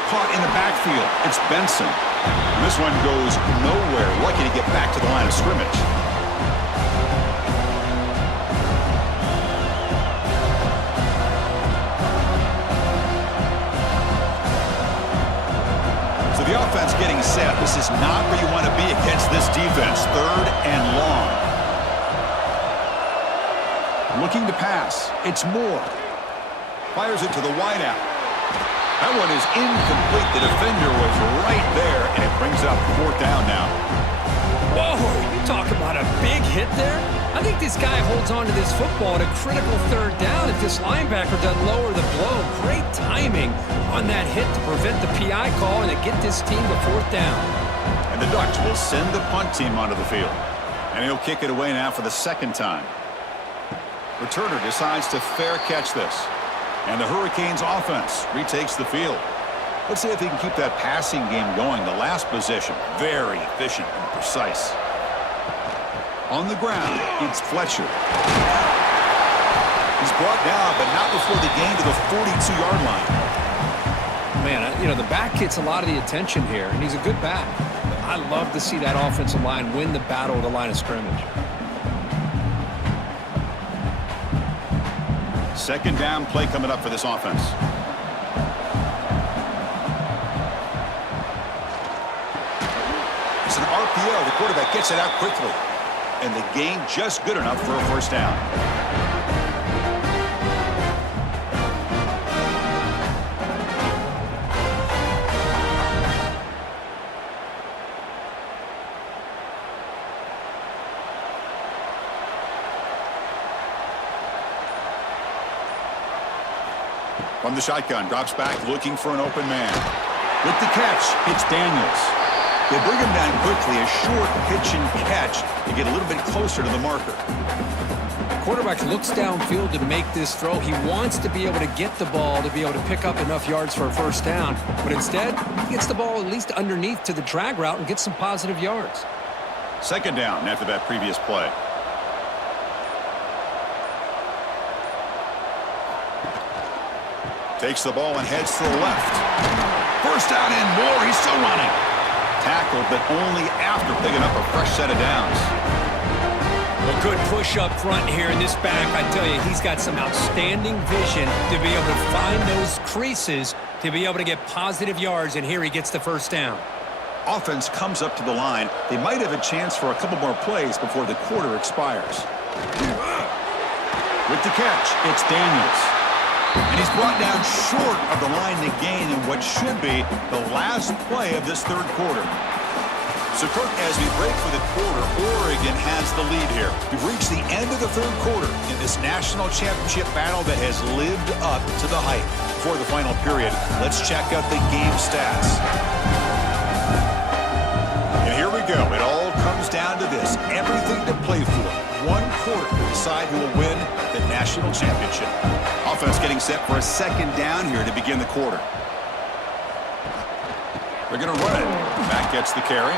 Caught in the backfield. It's Benson. And this one goes nowhere. Lucky to get back to the line of scrimmage. So the offense getting set. This is not where you want to be against this defense. Third and long. Looking to pass. It's Moore. Fires it to the wideout. That one is incomplete. The defender was right there, and it brings up fourth down now. Whoa, you talk about a big hit there? I think this guy holds on to this football at a critical third down if this linebacker doesn't lower the blow. Great timing on that hit to prevent the PI call and to get this team to fourth down. And the Ducks will send the punt team onto the field. And he'll kick it away now for the second time. Returner decides to fair catch this. And the Hurricanes offense retakes the field. Let's see if he can keep that passing game going. The last possession, very efficient and precise. On the ground, it's Fletcher. He's brought down, but not before the gain to the 42-yard line. Man, you know, the back gets a lot of the attention here, and he's a good back. I love to see that offensive line win the battle of the line of scrimmage. Second down play coming up for this offense. It's an RPO. The quarterback gets it out quickly. And the gain just good enough for a first down. From the shotgun, drops back looking for an open man. With the catch, it's Daniels. They bring him down quickly, a short pitch and catch to get a little bit closer to the marker. The quarterback looks downfield to make this throw. He wants to be able to get the ball to be able to pick up enough yards for a first down. But instead, he gets the ball at least underneath to the drag route and gets some positive yards. Second down after that previous play. Takes the ball and heads to the left. First down and more. He's still running. Tackled, but only after picking up a fresh set of downs. A good push up front here in this back. I tell you, he's got some outstanding vision to be able to find those creases to be able to get positive yards, and here he gets the first down. Offense comes up to the line. They might have a chance for a couple more plays before the quarter expires. With the catch, it's Daniels. And he's brought down short of the line to gain in what should be the last play of this third quarter. So, Kirk, as we break for the quarter, Oregon has the lead here. We've reached the end of the third quarter in this national championship battle that has lived up to the hype. For the final period, let's check out the game stats. And here we go. It all comes down to this. Everything to play for. One quarter to decide who will win the national championship. Offense getting set for a second down here to begin the quarter. They're going to run it. Matt gets the carry.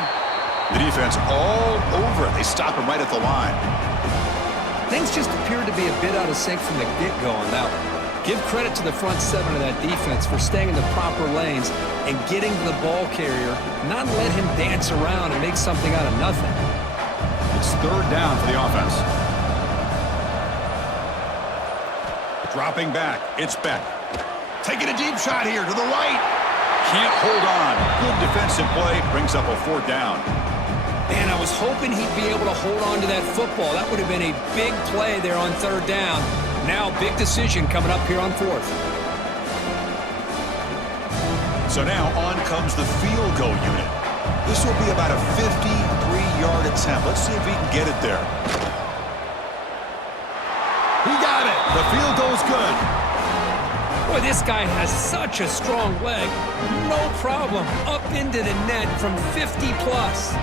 The defense all over it. They stop him right at the line. Things just appeared to be a bit out of sync from the get-go on that one. Give credit to the front seven of that defense for staying in the proper lanes and getting to the ball carrier, not let him dance around and make something out of nothing. It's third down for the offense. Dropping back, it's Beck. Taking a deep shot here to the right. Can't hold on. Good defensive play. Brings up a fourth down. Man, I was hoping he'd be able to hold on to that football. That would have been a big play there on third down. Now, big decision coming up here on fourth. So now on comes the field goal unit. This will be about a 53-yard attempt. Let's see if he can get it there. He got it. The field goal's good. Boy, this guy has such a strong leg. No problem. Up into the net from 50 plus.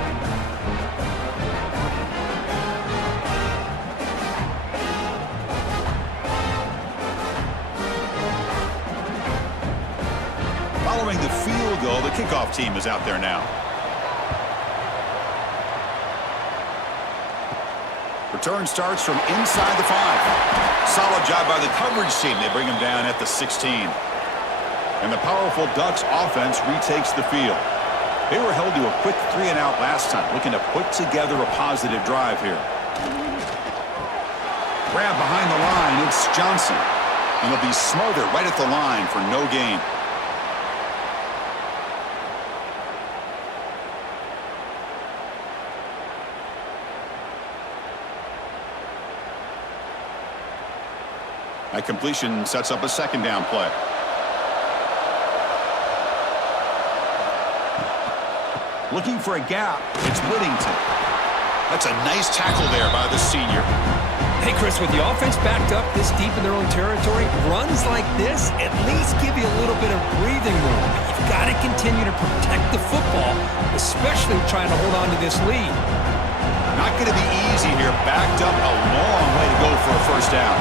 Following the field goal, the kickoff team is out there now. Return starts from inside the 5. Solid job by the coverage team. They bring him down at the 16. And the powerful Ducks offense retakes the field. They were held to a quick 3-and-out last time, looking to put together a positive drive here. Grab behind the line, it's Johnson. And they'll be smothered right at the line for no gain. That completion sets up a second down play. Looking for a gap, it's Whittington. That's a nice tackle there by the senior. Hey, Chris, with the offense backed up this deep in their own territory, runs like this at least give you a little bit of breathing room. But you've got to continue to protect the football, especially trying to hold on to this lead. Not going to be easy here. Backed up a long way to go for a first down.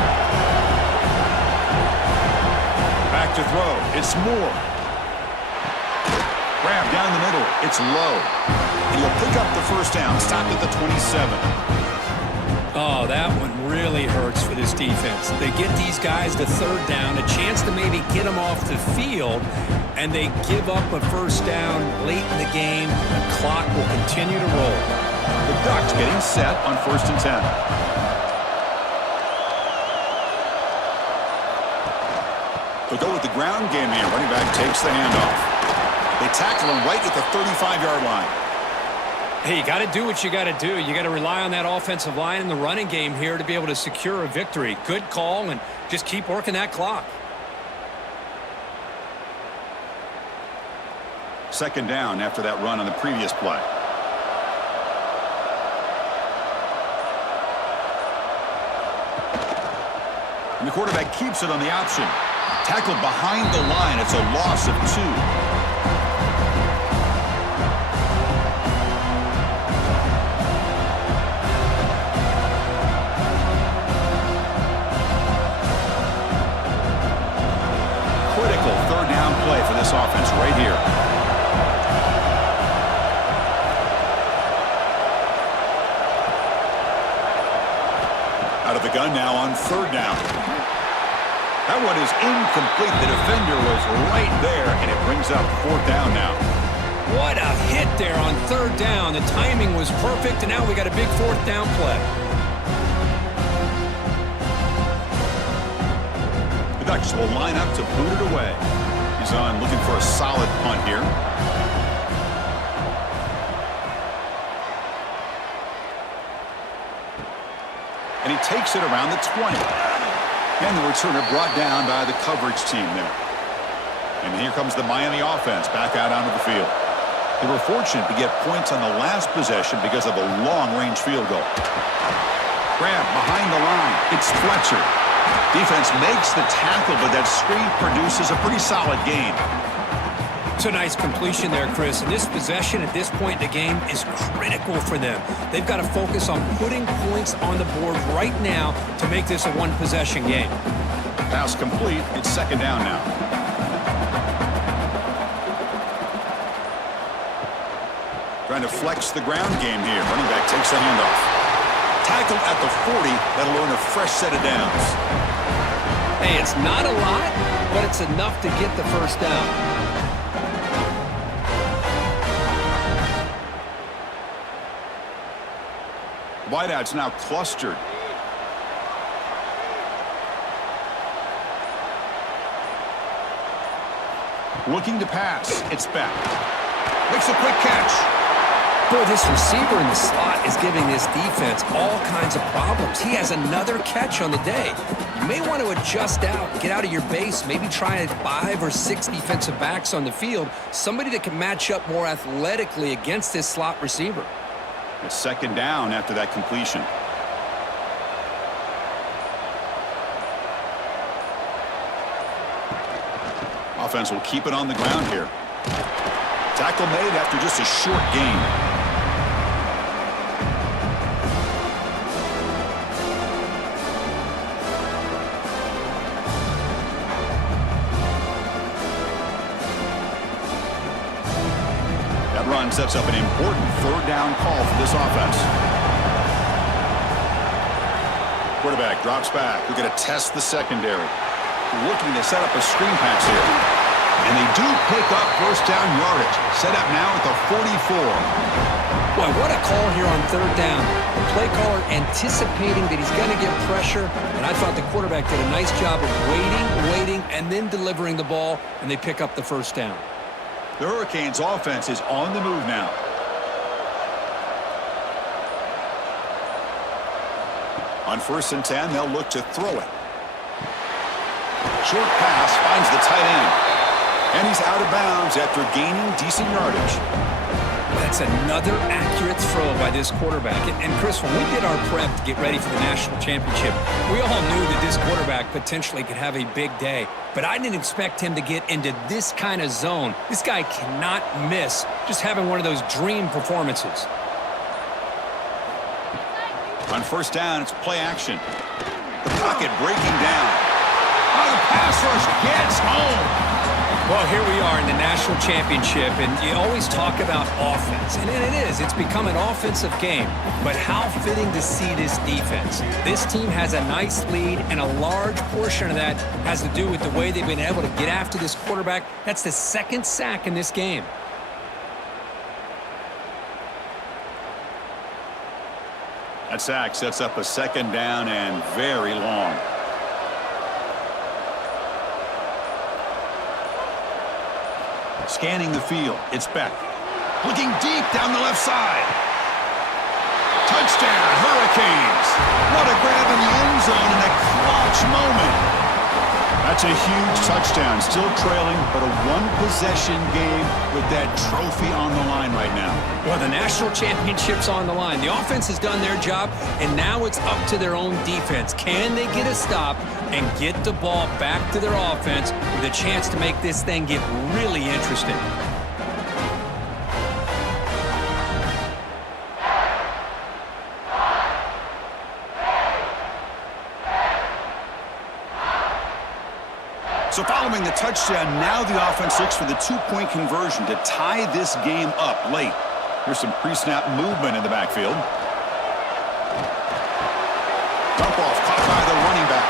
Back to throw. It's Moore. Grab down the middle. It's low. And he'll pick up the first down. Stopped at the 27. Oh, that one really hurts for this defense. They get these guys to third down, a chance to maybe get them off the field, and they give up a first down late in the game. The clock will continue to roll. The Ducks getting set on 1st and 10. They'll go with the ground game here. Running back takes the handoff. They tackle him right at the 35-yard line. Hey, you got to do what you got to do. You got to rely on that offensive line in the running game here to be able to secure a victory. Good call, and just keep working that clock. 2nd down after that run on the previous play. And the quarterback keeps it on the option. Tackled behind the line. It's a loss of 2. Play for this offense right here. Out of the gun now on 3rd down. That one is incomplete. The defender was right there, and it brings up 4th down now. What a hit there on 3rd down. The timing was perfect, and now we got a big 4th down play. The Ducks will line up to boot it away. He's on looking for a solid punt here. And he takes it around the 20. And the returner brought down by the coverage team there. And here comes the Miami offense back out onto the field. They were fortunate to get points on the last possession because of a long-range field goal. Grab behind the line. It's Fletcher. Defense makes the tackle, but that screen produces a pretty solid gain. It's a nice completion there, Chris. And this possession at this point in the game is critical for them. They've got to focus on putting points on the board right now to make this a one-possession game. Pass complete. It's 2nd down now. Trying to flex the ground game here. Running back takes the handoff. Tackle at the 40. That'll earn a fresh set of downs. Hey, it's not a lot, but it's enough to get the first down. Wideouts now clustered. Looking to pass. It's back. Makes a quick catch. Boy, this receiver in the slot is giving this defense all kinds of problems. He has another catch on the day. You may want to adjust out, get out of your base, maybe try 5 or 6 defensive backs on the field, somebody that can match up more athletically against this slot receiver. It's 2nd down after that completion. Offense will keep it on the ground here. Tackle made after just a short gain. Run sets up an important 3rd down call for this offense. Quarterback drops back. We're going to test the secondary. Looking to set up a screen pass here. And they do pick up first down yardage. Set up now at the 44. Boy, what a call here on 3rd down. The play caller anticipating that he's going to get pressure, and I thought the quarterback did a nice job of waiting, and then delivering the ball, and they pick up the first down. The Hurricanes offense is on the move now. On 1st and 10, they'll look to throw it. Short pass finds the tight end. And he's out of bounds after gaining decent yardage. That's another accurate throw by this quarterback. And Chris, when we did our prep to get ready for the national championship, we all knew that this quarterback potentially could have a big day. But I didn't expect him to get into this kind of zone. This guy cannot miss just having one of those dream performances. On 1st down, it's play action. The pocket breaking down. Oh, the pass rush gets home. Well, here we are in the national championship, and you always talk about offense. And it is. It's become an offensive game. But how fitting to see this defense. This team has a nice lead, and a large portion of that has to do with the way they've been able to get after this quarterback. That's the second sack in this game. That sack sets up a second down and very long. Scanning the field, it's Beck. Looking deep down the left side. Touchdown, Hurricanes. What a grab in the end zone in a clutch moment. That's a huge touchdown. Still trailing, but a one-possession game with that trophy on the line right now. Well, the national championship's on the line. The offense has done their job, and now it's up to their own defense. Can they get a stop and get the ball back to their offense with a chance to make this thing get really interesting? So following the touchdown, now the offense looks for the two-point conversion to tie this game up late. Here's some pre-snap movement in the backfield. Dump off caught by the running back.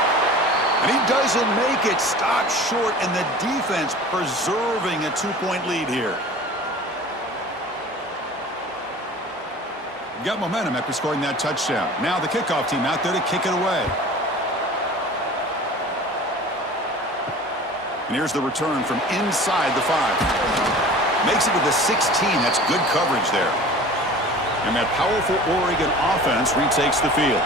And he doesn't make it. Stopped short, and the defense preserving a two-point lead here. Got momentum after scoring that touchdown. Now the kickoff team out there to kick it away. And here's the return from inside the 5. Makes it to the 16. That's good coverage there. And that powerful Oregon offense retakes the field.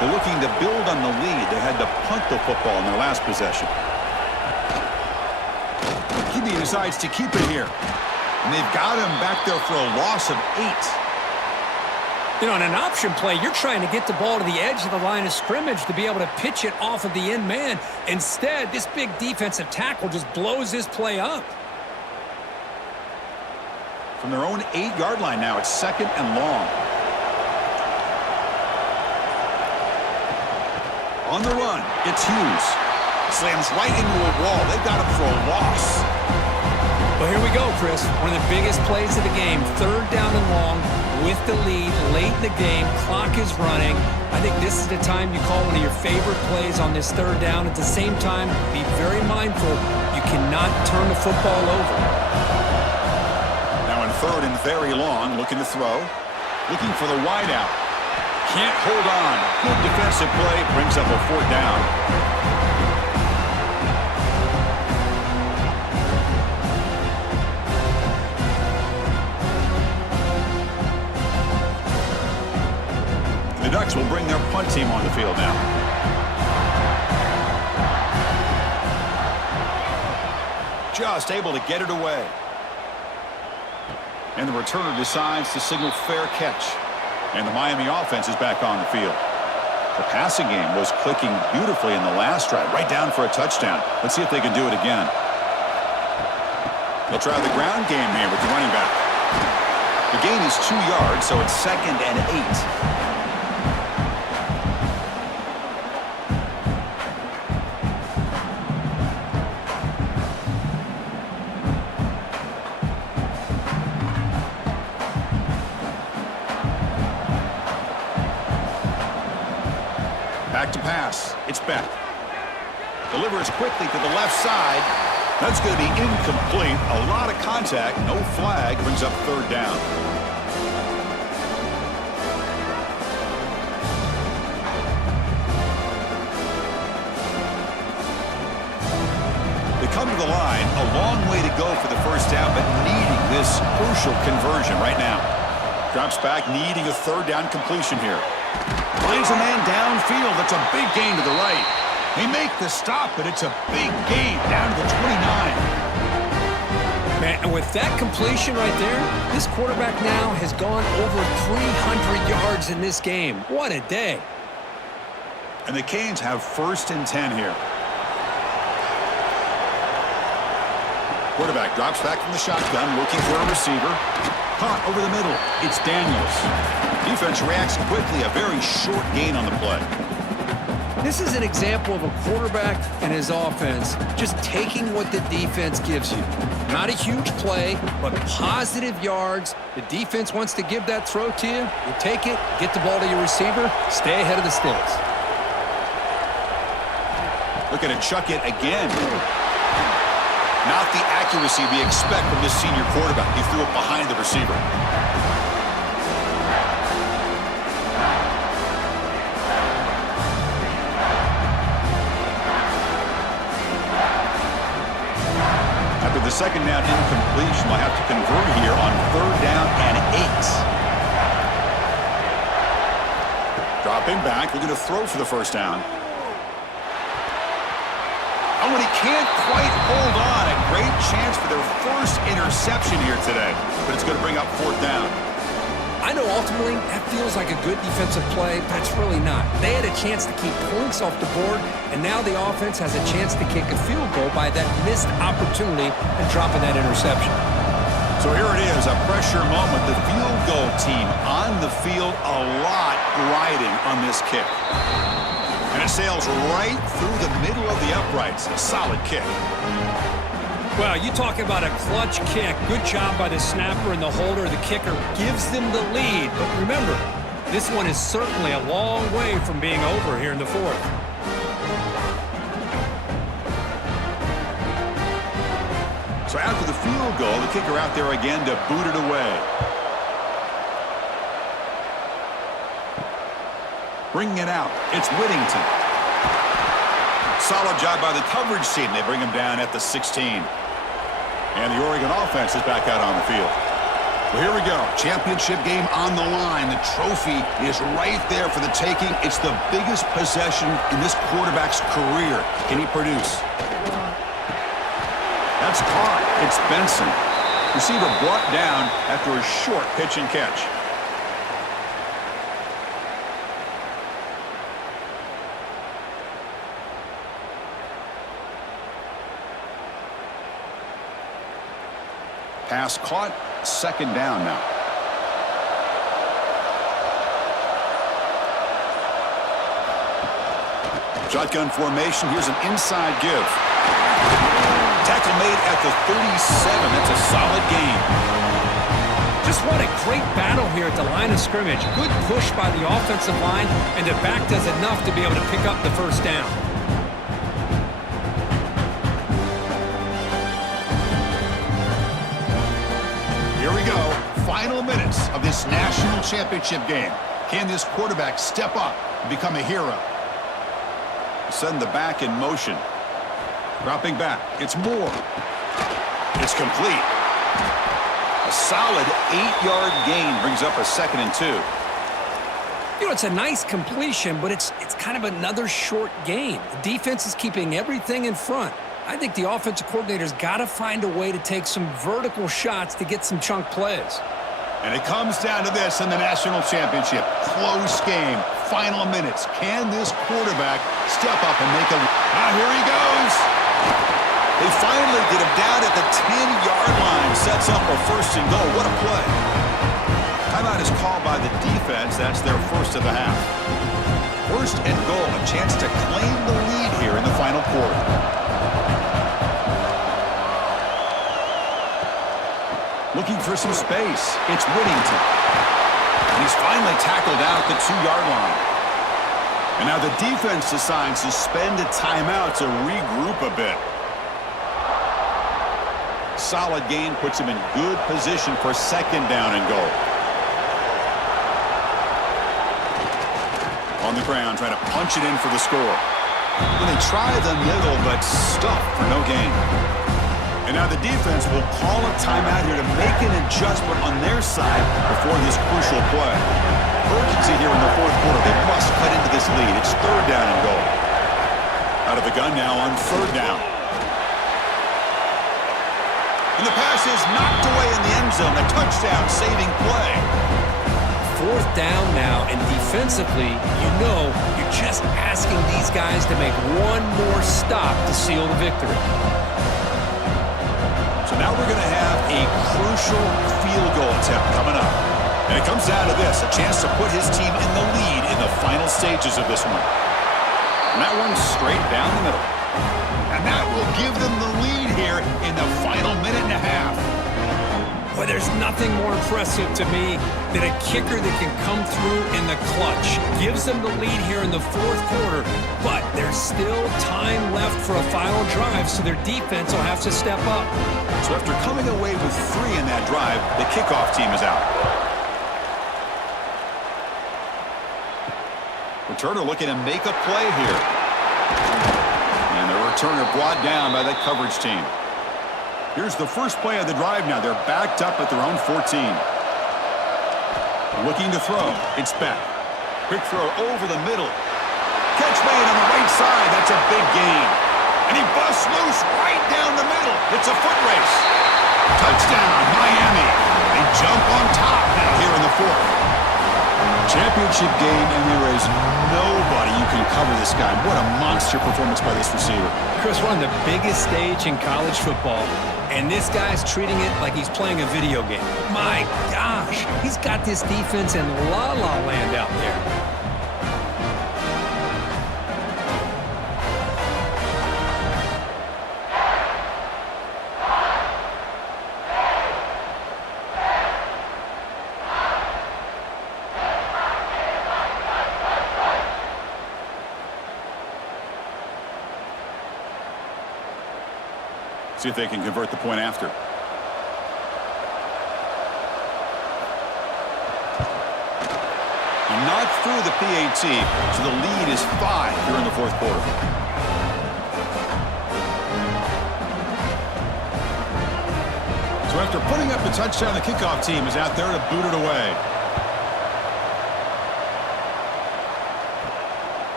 They're looking to build on the lead. They had to punt the football in their last possession. QB decides to keep it here. And they've got him back there for a loss of 8. You know, in an option play, you're trying to get the ball to the edge of the line of scrimmage to be able to pitch it off of the end man. Instead, this big defensive tackle just blows this play up. From their own 8-yard line now, it's second and long. On the run, it's Hughes. Slams right into a wall. They've got him for a loss. Well, here we go, Chris. One of the biggest plays of the game. Third down and long with the lead late in the game. Clock is running. I think this is the time you call one of your favorite plays on this third down. At the same time, be very mindful. You cannot turn the football over. Now in third and very long, looking to throw. Looking for the wideout. Can't hold on. Good defensive play. Brings up a fourth down. The Ducks will bring their punt team on the field now. Just able to get it away. And the returner decides to signal fair catch. And the Miami offense is back on the field. The passing game was clicking beautifully in the last drive, right down for a touchdown. Let's see if they can do it again. They'll try the ground game here with the running back. The gain is 2 yards, so it's second and 8. Back to pass. It's Beck. Delivers quickly to the left side. That's going to be incomplete. A lot of contact. No flag. Brings up third down. They come to the line. A long way to go for the first down, but needing this crucial conversion right now. Drops back, needing a third down completion here. Plays a man downfield. That's a big gain to the right. They make the stop, but it's a big gain down to the 29. Man, and with that completion right there, this quarterback now has gone over 300 yards in this game. What a day. And the Canes have first and 10 here. Quarterback drops back from the shotgun, looking for a receiver. Caught over the middle. It's Daniels. Defense reacts quickly. A very short gain on the play. This is an example of a quarterback and his offense just taking what the defense gives you. Not a huge play, but positive yards. The defense wants to give that throw to you. You take it, get the ball to your receiver, stay ahead of the sticks. Looking to chuck it again. Not the accuracy we expect from this senior quarterback. He threw it behind the receiver. After the second down incompletion, we'll have to convert here on 3rd down and 8. Dropping back, looking to throw for the first down. Oh, and he can't quite hold on. A great chance for their first interception here today. But it's going to bring up 4th down. I know ultimately that feels like a good defensive play, but it's really not. They had a chance to keep points off the board, and now the offense has a chance to kick a field goal by that missed opportunity and dropping that interception. So here it is, a pressure moment. The field goal team on the field, a lot riding on this kick. And it sails right through the middle of the uprights. A solid kick. Well, you talk about a clutch kick. Good job by the snapper and the holder. The kicker gives them the lead. But remember, this one is certainly a long way from being over here in the 4th. So after the field goal, the kicker out there again to boot it away. Bringing it out, it's Whittington. Solid job by the coverage team. They bring him down at the 16. And the Oregon offense is back out on the field. Well, here we go. Championship game on the line. The trophy is right there for the taking. It's the biggest possession in this quarterback's career. Can he produce? That's caught. It's Benson. Receiver brought down after a short pitch and catch. Pass caught, 2nd down now. Shotgun formation, here's an inside give. Tackle made at the 37, that's a solid gain. Just what a great battle here at the line of scrimmage. Good push by the offensive line, and the back does enough to be able to pick up the first down. Here we go. Final minutes of this national championship game. Can this quarterback step up and become a hero? Send the back in motion. Dropping back. It's Moore. It's complete. A solid 8-yard gain brings up a 2nd and 2. You know, it's a nice completion, but it's kind of another short gain. The defense is keeping everything in front. I think the offensive coordinator's got to find a way to take some vertical shots to get some chunk plays. And it comes down to this in the national championship. Close game. Final minutes. Can this quarterback step up and make a... here he goes. They finally get him down at the 10-yard line. Sets up a 1st and goal. What a play. Timeout is called by the defense. That's their first of the half. 1st and goal. A chance to claim the lead here in the final quarter. Looking for some space. It's Whittington. And he's finally tackled down at the 2-yard line. And now the defense decides to spend a timeout to regroup a bit. Solid gain puts him in good position for 2nd down and goal. On the ground, trying to punch it in for the score. When they try the middle, but stuffed for no gain. And now the defense will call a timeout here to make an adjustment on their side before this crucial play. Urgency here in the 4th quarter. They must cut into this lead. It's 3rd down and goal. Out of the gun now on 3rd down. And the pass is knocked away in the end zone. A touchdown saving play. 4th down now, and defensively, you're just asking these guys to make one more stop to seal the victory. So now we're going to have a crucial field goal attempt coming up. And it comes down to this, a chance to put his team in the lead in the final stages of this one. And that one's straight down the middle. And that will give them the lead here in the final minute and a half. Well, there's nothing more impressive to me than a kicker that can come through in the clutch. Gives them the lead here in the fourth quarter, but there's still time left for a final drive, so their defense will have to step up. So after coming away with 3 in that drive, the kickoff team is out. Returner looking to make a play here. And the returner brought down by that coverage team. Here's the first play of the drive now. They're backed up at their own 14. Looking to throw. It's back. Quick throw over the middle. Catch made on the right side. That's a big gain. And he busts loose right down the middle. It's a foot race. Touchdown, Miami. They jump on top now here in the fourth. Championship game, and there is nobody you can cover this guy. What a monster performance by this receiver. Chris, we're on the biggest stage in college football, and this guy's treating it like he's playing a video game. My gosh, he's got this defense in la-la land out there. See if they can convert the point after. He knocked through the PAT, so the lead is 5 here in the fourth quarter. So after putting up the touchdown, the kickoff team is out there to boot it away.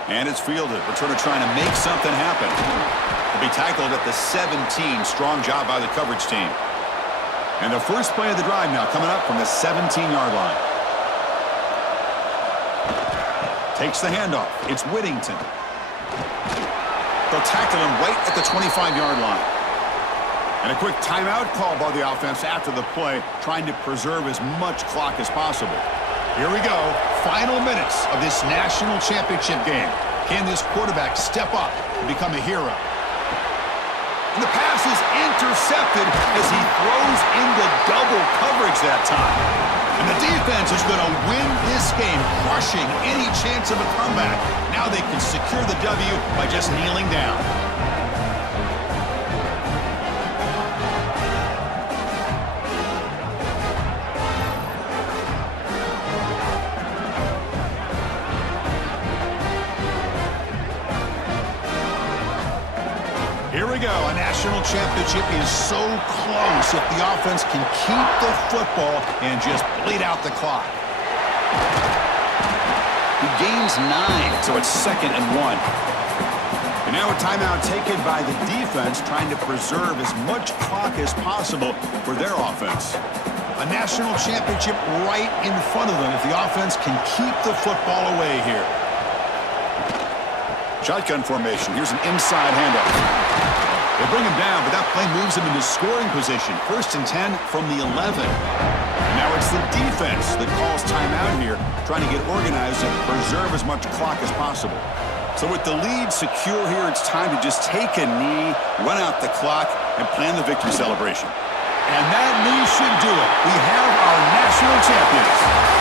And it's fielded. Returner trying to make something happen. Will be tackled at the 17. Strong job by the coverage team. And the first play of the drive now coming up from the 17-yard line. Takes the handoff. It's Whittington. They'll tackle him right at the 25-yard line. And a quick timeout call by the offense after the play, trying to preserve as much clock as possible. Here we go. Final minutes of this national championship game. Can this quarterback step up and become a hero? And the pass is intercepted as he throws into double coverage that time. And the defense is going to win this game, crushing any chance of a comeback. Now they can secure the W by just kneeling down. Here we go. A national championship is so close if the offense can keep the football and just bleed out the clock. He gains 9, so it's 2nd and 1. And now a timeout taken by the defense, trying to preserve as much clock as possible for their offense. A national championship right in front of them if the offense can keep the football away here. Shotgun formation. Here's an inside handoff. They bring him down, but that play moves him into scoring position. 1st and 10 from the 11. Now it's the defense that calls timeout here, trying to get organized and preserve as much clock as possible. So with the lead secure here, it's time to just take a knee, run out the clock, and plan the victory celebration. And that knee should do it. We have our national champions.